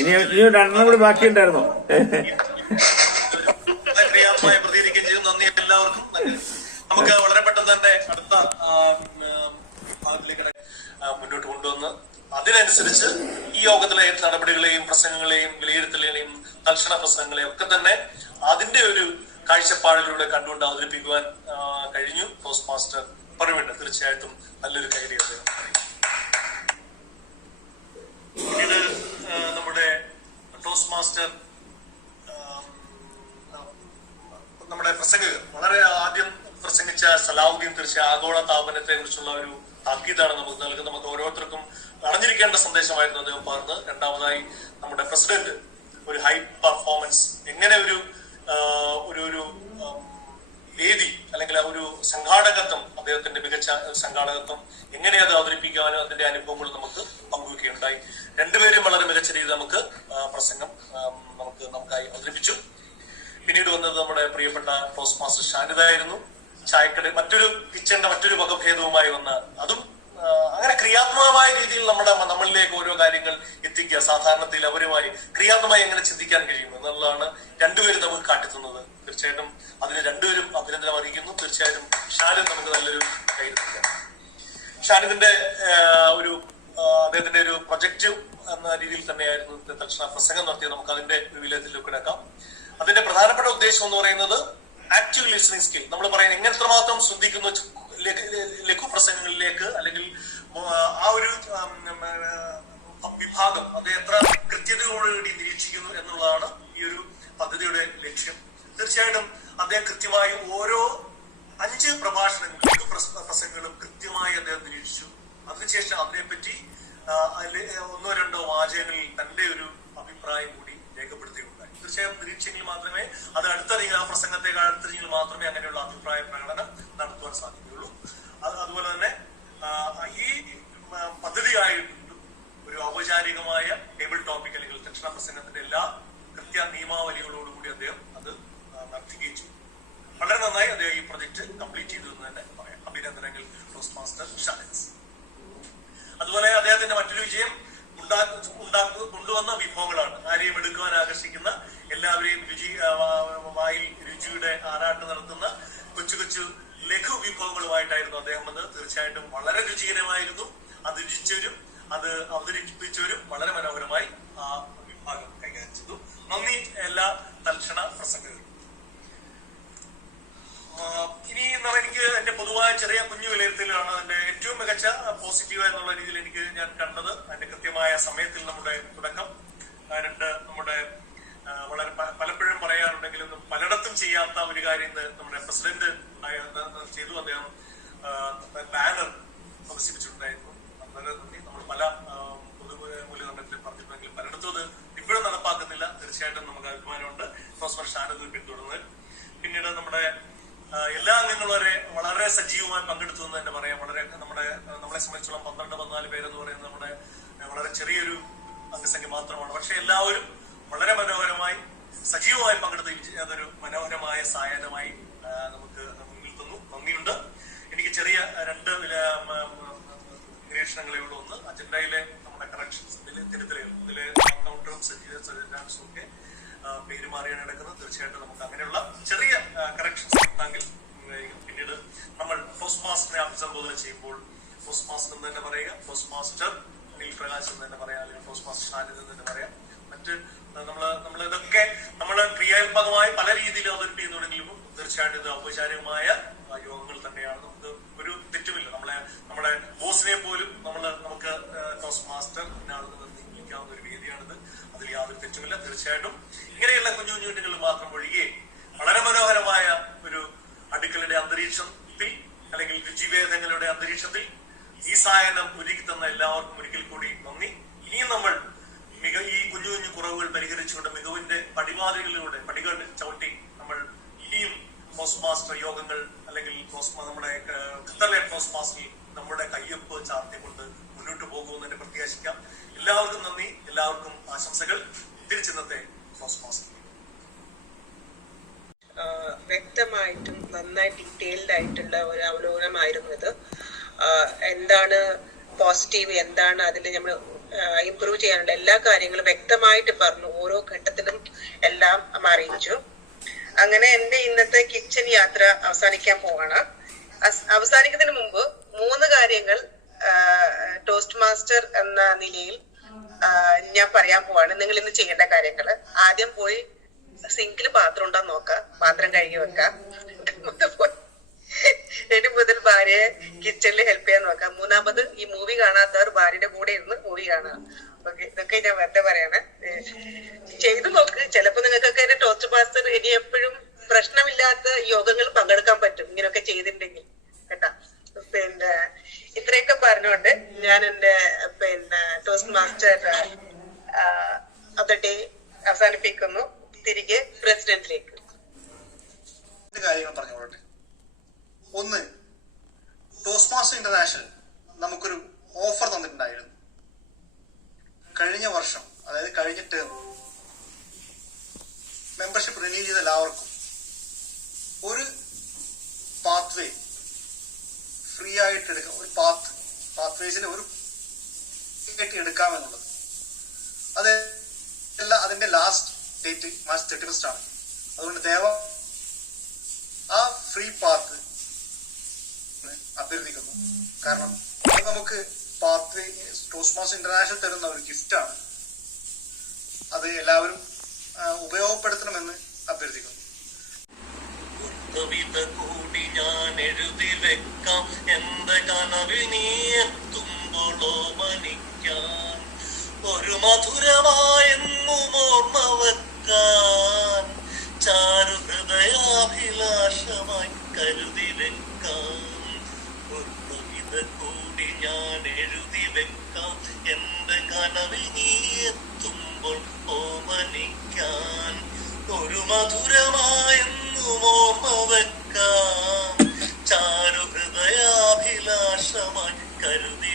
ഇനി 2 കൂടി ബാക്കിയുണ്ടായിരുന്നു. ക്രിയാത്മകമായി പ്രതികരിക്കുകയും ചെയ്തു. നന്ദി എല്ലാവർക്കും. നമുക്ക് വളരെ പെട്ടെന്ന് തന്നെ അടുത്ത ഭാഗത്തിലേക്ക് മുന്നോട്ട് കൊണ്ടുവന്ന് അതിനനുസരിച്ച് ഈ യോഗത്തിലെ നടപടികളെയും പ്രസംഗങ്ങളെയും വിലയിരുത്തലുകളെയും തൽക്ഷണ പ്രസംഗങ്ങളെയും ഒക്കെ തന്നെ അതിന്റെ ഒരു കാഴ്ചപ്പാടിലൂടെ കണ്ടുകൊണ്ട് അവതരിപ്പിക്കുവാൻ കഴിഞ്ഞു. ടോസ്റ്റ് മാസ്റ്റർ പറയുന്നുണ്ട്. തീർച്ചയായിട്ടും നല്ലൊരു കൈയടി അദ്ദേഹം. പിന്നീട് നമ്മുടെ ടോസ്റ്റ് മാസ്റ്റർ നമ്മുടെ പ്രസംഗകർ വളരെ ആദ്യം പ്രസംഗിച്ച സലാഹുദ്ദീൻ തീർച്ചയായും ആഗോള താപനത്തെ കുറിച്ചുള്ള ഒരു താക്കീതാണ് നമുക്ക് നൽകുന്നത്. നമുക്ക് ഓരോരുത്തർക്കും അറിഞ്ഞിരിക്കേണ്ട സന്ദേശമായിരുന്നു അദ്ദേഹം പറഞ്ഞത്. രണ്ടാമതായി നമ്മുടെ പ്രസിഡന്റ് ഒരു ഹൈ പെർഫോമൻസ് എങ്ങനെ ഒരു വേദി അല്ലെങ്കിൽ ഒരു സംഘാടകത്വം, അദ്ദേഹത്തിന്റെ മികച്ച സംഘാടകത്വം എങ്ങനെ അത് അവതരിപ്പിക്കാനോ അതിന്റെ അനുഭവങ്ങൾ നമുക്ക് പങ്കുവയ്ക്കുകയുണ്ടായി. രണ്ടുപേരും വളരെ മികച്ച രീതിയിൽ നമുക്ക് പ്രസംഗം നമുക്കായി അവതരിപ്പിച്ചു. പിന്നീട് വന്നത് നമ്മുടെ പ്രിയപ്പെട്ട ടോസ്റ്റ് മാസ്റ്റർ ഷാനിദായിരുന്നു. ചായക്കട കിച്ചന്റെ മറ്റൊരു വകഭേദവുമായി വന്ന അതും അങ്ങനെ ക്രിയാത്മകമായ രീതിയിൽ നമ്മളിലേക്ക് ഓരോ കാര്യങ്ങൾ എത്തിക്കുക. സാധാരണത്തിൽ അവരുമായി ക്രിയാത്മകമായി എങ്ങനെ ചിന്തിക്കാൻ കഴിയും എന്നുള്ളതാണ് രണ്ടുപേരും നമുക്ക് കാട്ടിത്തുന്നത്. തീർച്ചയായിട്ടും അതിന് രണ്ടുപേരും അഭിനന്ദനം അറിയിക്കുന്നു. തീർച്ചയായിട്ടും ഷാനിദ് നമുക്ക് നല്ലൊരു കൈയ്യടിക്കാം. ഷാനിദിന്റെ അദ്ദേഹത്തിന്റെ ഒരു പ്രൊജക്റ്റ് എന്ന രീതിയിൽ തന്നെയായിരുന്നു തൽക്ഷണ പ്രസംഗം നടത്തിയത്. നമുക്ക് അതിന്റെ വിലത്തിലേക്ക് കിടക്കാം. അതിന്റെ പ്രധാനപ്പെട്ട ഉദ്ദേശം എന്ന് പറയുന്നത് ആക്റ്റീവ് ലിസണിംഗ് സ്കിൽ. നമ്മൾ പറയുന്നത് എങ്ങനെ എത്രമാത്രം ശ്രദ്ധിക്കുന്നു ലഘു പ്രസംഗങ്ങളിലേക്ക്, അല്ലെങ്കിൽ ആ ഒരു വിഭാഗം അത് എത്ര കൃത്യതയോടുകൂടി നിരീക്ഷിക്കുന്നു എന്നുള്ളതാണ് ഈ ഒരു പദ്ധതിയുടെ ലക്ഷ്യം. തീർച്ചയായിട്ടും അദ്ദേഹം കൃത്യമായി ഓരോ 5 പ്രഭാഷണങ്ങളും പ്രസംഗങ്ങളും കൃത്യമായി അദ്ദേഹം നിരീക്ഷിച്ചു. അതിനുശേഷം അതിനെപ്പറ്റി 1-2 വാചകങ്ങളിൽ തന്റെ ഒരു അഭിപ്രായം കൂടി രേഖപ്പെടുത്തുകയുണ്ടായി. തീർച്ചയായും നിരീക്ഷയെങ്കിൽ മാത്രമേ അത് അടുത്തറിയുക, ആ പ്രസംഗത്തേക്കാൾ അടുത്തറിയെങ്കിൽ മാത്രമേ അങ്ങനെയുള്ള അഭിപ്രായ പ്രകടനം നടത്തുവാൻ സാധിക്കുകയുള്ളൂ. അതുപോലെ തന്നെ ഈ പദ്ധതിയായിട്ടും ഒരു ഔപചാരികമായ ടേബിൾ ടോപ്പിക് അല്ലെങ്കിൽ തൽക്ഷണ പ്രസംഗത്തിന്റെ എല്ലാ നിയമാവലികളോടുകൂടി അദ്ദേഹം അത് നടത്തുകയും ചെയ്തു. വളരെ നന്നായി അദ്ദേഹം ഈ പ്രൊജക്ട് കംപ്ലീറ്റ് ചെയ്തു എന്ന് തന്നെ പറയാം. അഭിനന്ദനങ്ങൾ ടോസ്റ്റ് മാസ്റ്റർ ഷാനിദ്. അതുപോലെ അദ്ദേഹത്തിന്റെ മറ്റൊരു വിജയം കൊണ്ടുവന്ന വിഭവങ്ങളാണ്. ആരെയും എടുക്കുവാൻ ആകർഷിക്കുന്ന, എല്ലാവരെയും രുചിയുടെ ആറാട്ട് നടത്തുന്ന കൊച്ചു ലഘു വിഭവങ്ങളുമായിട്ടായിരുന്നു അദ്ദേഹം വന്നത്. തീർച്ചയായിട്ടും വളരെ രുചികരമായിരുന്നു. അത് രുചിച്ചവരും അത് അവതരിപ്പിച്ചവരും വളരെ മനോഹരമായി ആ വിഭാഗം കൈകാര്യം ചെയ്തു. നന്ദി എല്ലാ തൽക്ഷണ പ്രസംഗകർക്കും. പോസിറ്റീവ് എന്നുള്ള രീതിയിൽ ഞാൻ കണ്ടത് അതിന്റെ കൃത്യമായ സമയത്തിൽ നമ്മുടെ തുടക്കം, നമ്മുടെ വളരെ പലപ്പോഴും പറയാറുണ്ടെങ്കിലും പലയിടത്തും ചെയ്യാത്ത ഒരു കാര്യം നമ്മുടെ പ്രസിഡന്റ് ചെയ്തു. അദ്ദേഹം ബാനർ പ്രദർശിപ്പിച്ചിട്ടുണ്ടായിരുന്നു. വളരെ നന്ദി. നമ്മൾ പല പൊതുമൂല്യനിർണ്ണയത്തിൽ പറഞ്ഞിട്ടുണ്ടെങ്കിലും പലയിടത്തും അത് ഇപ്പോഴും നടപ്പാക്കുന്നില്ല. തീർച്ചയായിട്ടും നമുക്ക് അഭിമാനമുണ്ട് പ്രൊഫസർ ഷാനദിൽ പിന്തുടർന്ന്. പിന്നീട് നമ്മുടെ എല്ലാ അംഗങ്ങളും വളരെ സജീവമായി പങ്കെടുത്തു എന്ന് തന്നെ പറയാം. നമ്മളെ സംബന്ധിച്ചോളം 12-14 പേരെന്ന് പറയുന്നത് നമ്മുടെ വളരെ ചെറിയൊരു അംഗസംഖ്യ മാത്രമാണ്. പക്ഷെ എല്ലാവരും വളരെ മനോഹരമായി സജീവമായി പങ്കെടുത്ത് അതൊരു മനോഹരമായ സായാഹ്നമായി നമുക്ക് മുന്നിൽ തന്നു. നന്ദിയുണ്ട്. എനിക്ക് ചെറിയ 2 നിരീക്ഷണങ്ങളേ ഉള്ളൂ. ഒന്ന്, അജണ്ടയിലെ നമ്മുടെ കറക്ഷൻസ്, ഇതിലെ കൗണ്ടറും സജീവൻസും ഒക്കെ പേരുമാറിയാണ് നടക്കുന്നത്. തീർച്ചയായിട്ടും നമുക്ക് അങ്ങനെയുള്ള ചെറിയ കറക്ഷൻസ് നടത്താമെങ്കിൽ. പിന്നീട് നമ്മൾ പോസ്റ്റ് മാസ്റ്ററിനെ അഭിസംബോധന ചെയ്യുമ്പോൾ പോസ്റ്റ് മാസ്റ്റർ എന്ന് തന്നെ പറയുക, പോസ്റ്റ് മാസ്റ്റർ അനിൽ പ്രകാശ് എന്ന് തന്നെ പറയാം, അല്ലെങ്കിൽ പോസ്റ്റ് മാസ്റ്റർ ഷാനിദ് എന്ന് തന്നെ പറയാം. മറ്റ് ഇതൊക്കെ നമ്മൾ ക്രിയാത്മകമായി പല രീതിയിൽ അവതരിപ്പിക്കുന്നുണ്ടെങ്കിലും തീർച്ചയായിട്ടും ഇത് ഔപചാരികമായ യോഗങ്ങൾ തന്നെയാണ്. നമുക്ക് ഒരു തെറ്റുമില്ല. നമ്മുടെ ബോസിനെ പോലും നമുക്ക് പോസ്റ്റ് മാസ്റ്റർ എന്നാണെന്ന് വിളിക്കാവുന്ന ഒരു വേദിയാണിത്. അതിൽ യാതൊരു തെറ്റുമില്ല. തീർച്ചയായിട്ടും ഇങ്ങനെയുള്ള കുഞ്ഞു കുഞ്ഞുകുട്ടികൾ മാത്രം ഒഴികെ വളരെ മനോഹരമായ ഒരു അടുക്കളയുടെ അന്തരീക്ഷത്തിൽ, അല്ലെങ്കിൽ രുചിഭേദങ്ങളുടെ അന്തരീക്ഷത്തിൽ ഈ സായനം ഒരുക്കി തന്ന എല്ലാവർക്കും ഒരിക്കൽ കൂടി നന്ദി. ഇനിയും നമ്മൾ ഈ കുഞ്ഞു കുഞ്ഞു കുറവുകൾ പരിഹരിച്ചുകൊണ്ട് മികവിന്റെ പടികൾ ചവിട്ടി നമ്മൾ ഇനിയും പോസ്റ്റ് മാസ്റ്റർ യോഗങ്ങൾ, അല്ലെങ്കിൽ നമ്മുടെ ഖത്തറിലെ പോസ്റ്റ് മാസ്റ്ററിൽ നമ്മുടെ കയ്യൊപ്പ് ചാർത്തിക്കൊണ്ട് മുന്നോട്ട് പോകുമെന്ന് പ്രത്യാശിക്കാം. എല്ലാവർക്കും നന്ദി, എല്ലാവർക്കും ആശംസകൾ. തിരിച്ചിന്നത്തെ പോസ്റ്റ് മാസ്റ്റർ വ്യക്തമായിട്ടും നന്നായി ഡീറ്റെയിൽഡ് ആയിട്ടുള്ള ഒരു അവലോകനമായിരുന്നു ഇത്. എന്താണ് പോസിറ്റീവ്, എന്താണ് അതിൽ നമ്മൾ ഇംപ്രൂവ് ചെയ്യാനുള്ള എല്ലാ കാര്യങ്ങളും വ്യക്തമായിട്ട് പറഞ്ഞു. ഓരോ ഘട്ടത്തിലും എല്ലാം അറിയിച്ചു. അങ്ങനെ എന്റെ ഇന്നത്തെ കിച്ചൺ യാത്ര അവസാനിക്കാൻ പോവാണ്. അവസാനിക്കുന്നതിന് മുമ്പ് 3 കാര്യങ്ങൾ ടോസ്റ്റ് മാസ്റ്റർ എന്ന നിലയിൽ ഞാൻ പറയാൻ പോവാണ്. നിങ്ങൾ ഇന്ന് ചെയ്യേണ്ട കാര്യങ്ങൾ. ആദ്യം പോയി സിങ്കിൽ പാത്രം ഉണ്ടോന്ന് നോക്കാം, പാത്രം കഴുകി വെക്കാം. ഇനി മുതൽ ഭാര്യയെ കിച്ചണിൽ ഹെൽപ്പ് ചെയ്യാൻ നോക്കാം. 3ാമത്, ഈ മൂവി കാണാത്തവർ ഭാര്യയുടെ കൂടെ ഇരുന്ന് മൂവി കാണാം. ഓക്കെ, ഇതൊക്കെ ഞാൻ വെറുതെ പറയാണ്. ചെയ്തു നോക്ക്. ചിലപ്പോ നിങ്ങൾക്കൊക്കെ ഒരു ടോസ്റ്റ് മാസ്റ്റർ ഇനി എപ്പോഴും പ്രശ്നമില്ലാത്ത യോഗങ്ങൾ പങ്കെടുക്കാൻ പറ്റും ഇങ്ങനെയൊക്കെ ചെയ്തിട്ടുണ്ടെങ്കിൽ കേട്ടാ. പിന്നെ ഇത്രയൊക്കെ പറഞ്ഞുകൊണ്ട് ഞാൻ എന്റെ toast master of the day അവസാനിപ്പിക്കുന്നു. തിരികെ പ്രസിഡന്റിലേക്ക് കാര്യങ്ങൾ പറഞ്ഞോളട്ടെ. ഒന്ന്, ടോസ്റ്റ് മാസ്റ്റർ ഇന്റർനാഷണൽ നമുക്കൊരു ഓഫർ തന്നിട്ടുണ്ടായിരുന്നു. കഴിഞ്ഞ വർഷം, അതായത് കഴിഞ്ഞ ടേം മെമ്പർഷിപ്പ് റിന്യൂ ചെയ്ത എല്ലാവർക്കും ഒരു പാത്വേ ഫ്രീ ആയിട്ട് എടുക്കാം. ഒരു പാത്വേസിന് ഒരു എടുക്കാമെന്നുള്ളത്. അതിന്റെ ലാസ്റ്റ് ഡേറ്റ് മാർച്ച് 31 ആണ്. അതുകൊണ്ട് ദയവായി ആ ഫ്രീ പാത്ത് അഭ്യർത്ഥിക്കുന്നു. കാരണം അത് നമുക്ക് ടോസ്റ്റ് മാസ്റ്റർ ഇന്റർനാഷണൽ തരുന്ന ഒരു ഗിഫ്റ്റാണ്. അത് എല്ലാവരും ഉപയോഗപ്പെടുത്തണമെന്ന് അഭ്യർത്ഥിക്കുന്നു. കവിത കൂടി ഞാൻ എഴുതി വെക്കാം, എന്റെ കനവിൽ നീ എത്തുമ്പോഴോ മനിക്കാൻ, ഒരു മധുരമായെന്നും ഓർമ്മ വെക്കാൻ, ചാരുഹൃദയാഭിലാഷമായി കരുതി വെക്കാം. ഒരു കവിത കൂടി ഞാൻ എഴുതി വെക്കാം, എന്റെ കനവിൽ നീ എത്തുമ്പോൾ ഓമനിക്കാൻ, ഒരു മധുരമായെന്നും ഓർമ്മ വെക്കാം, ചാരുഹൃദയാഭിലാഷമായി കരുതി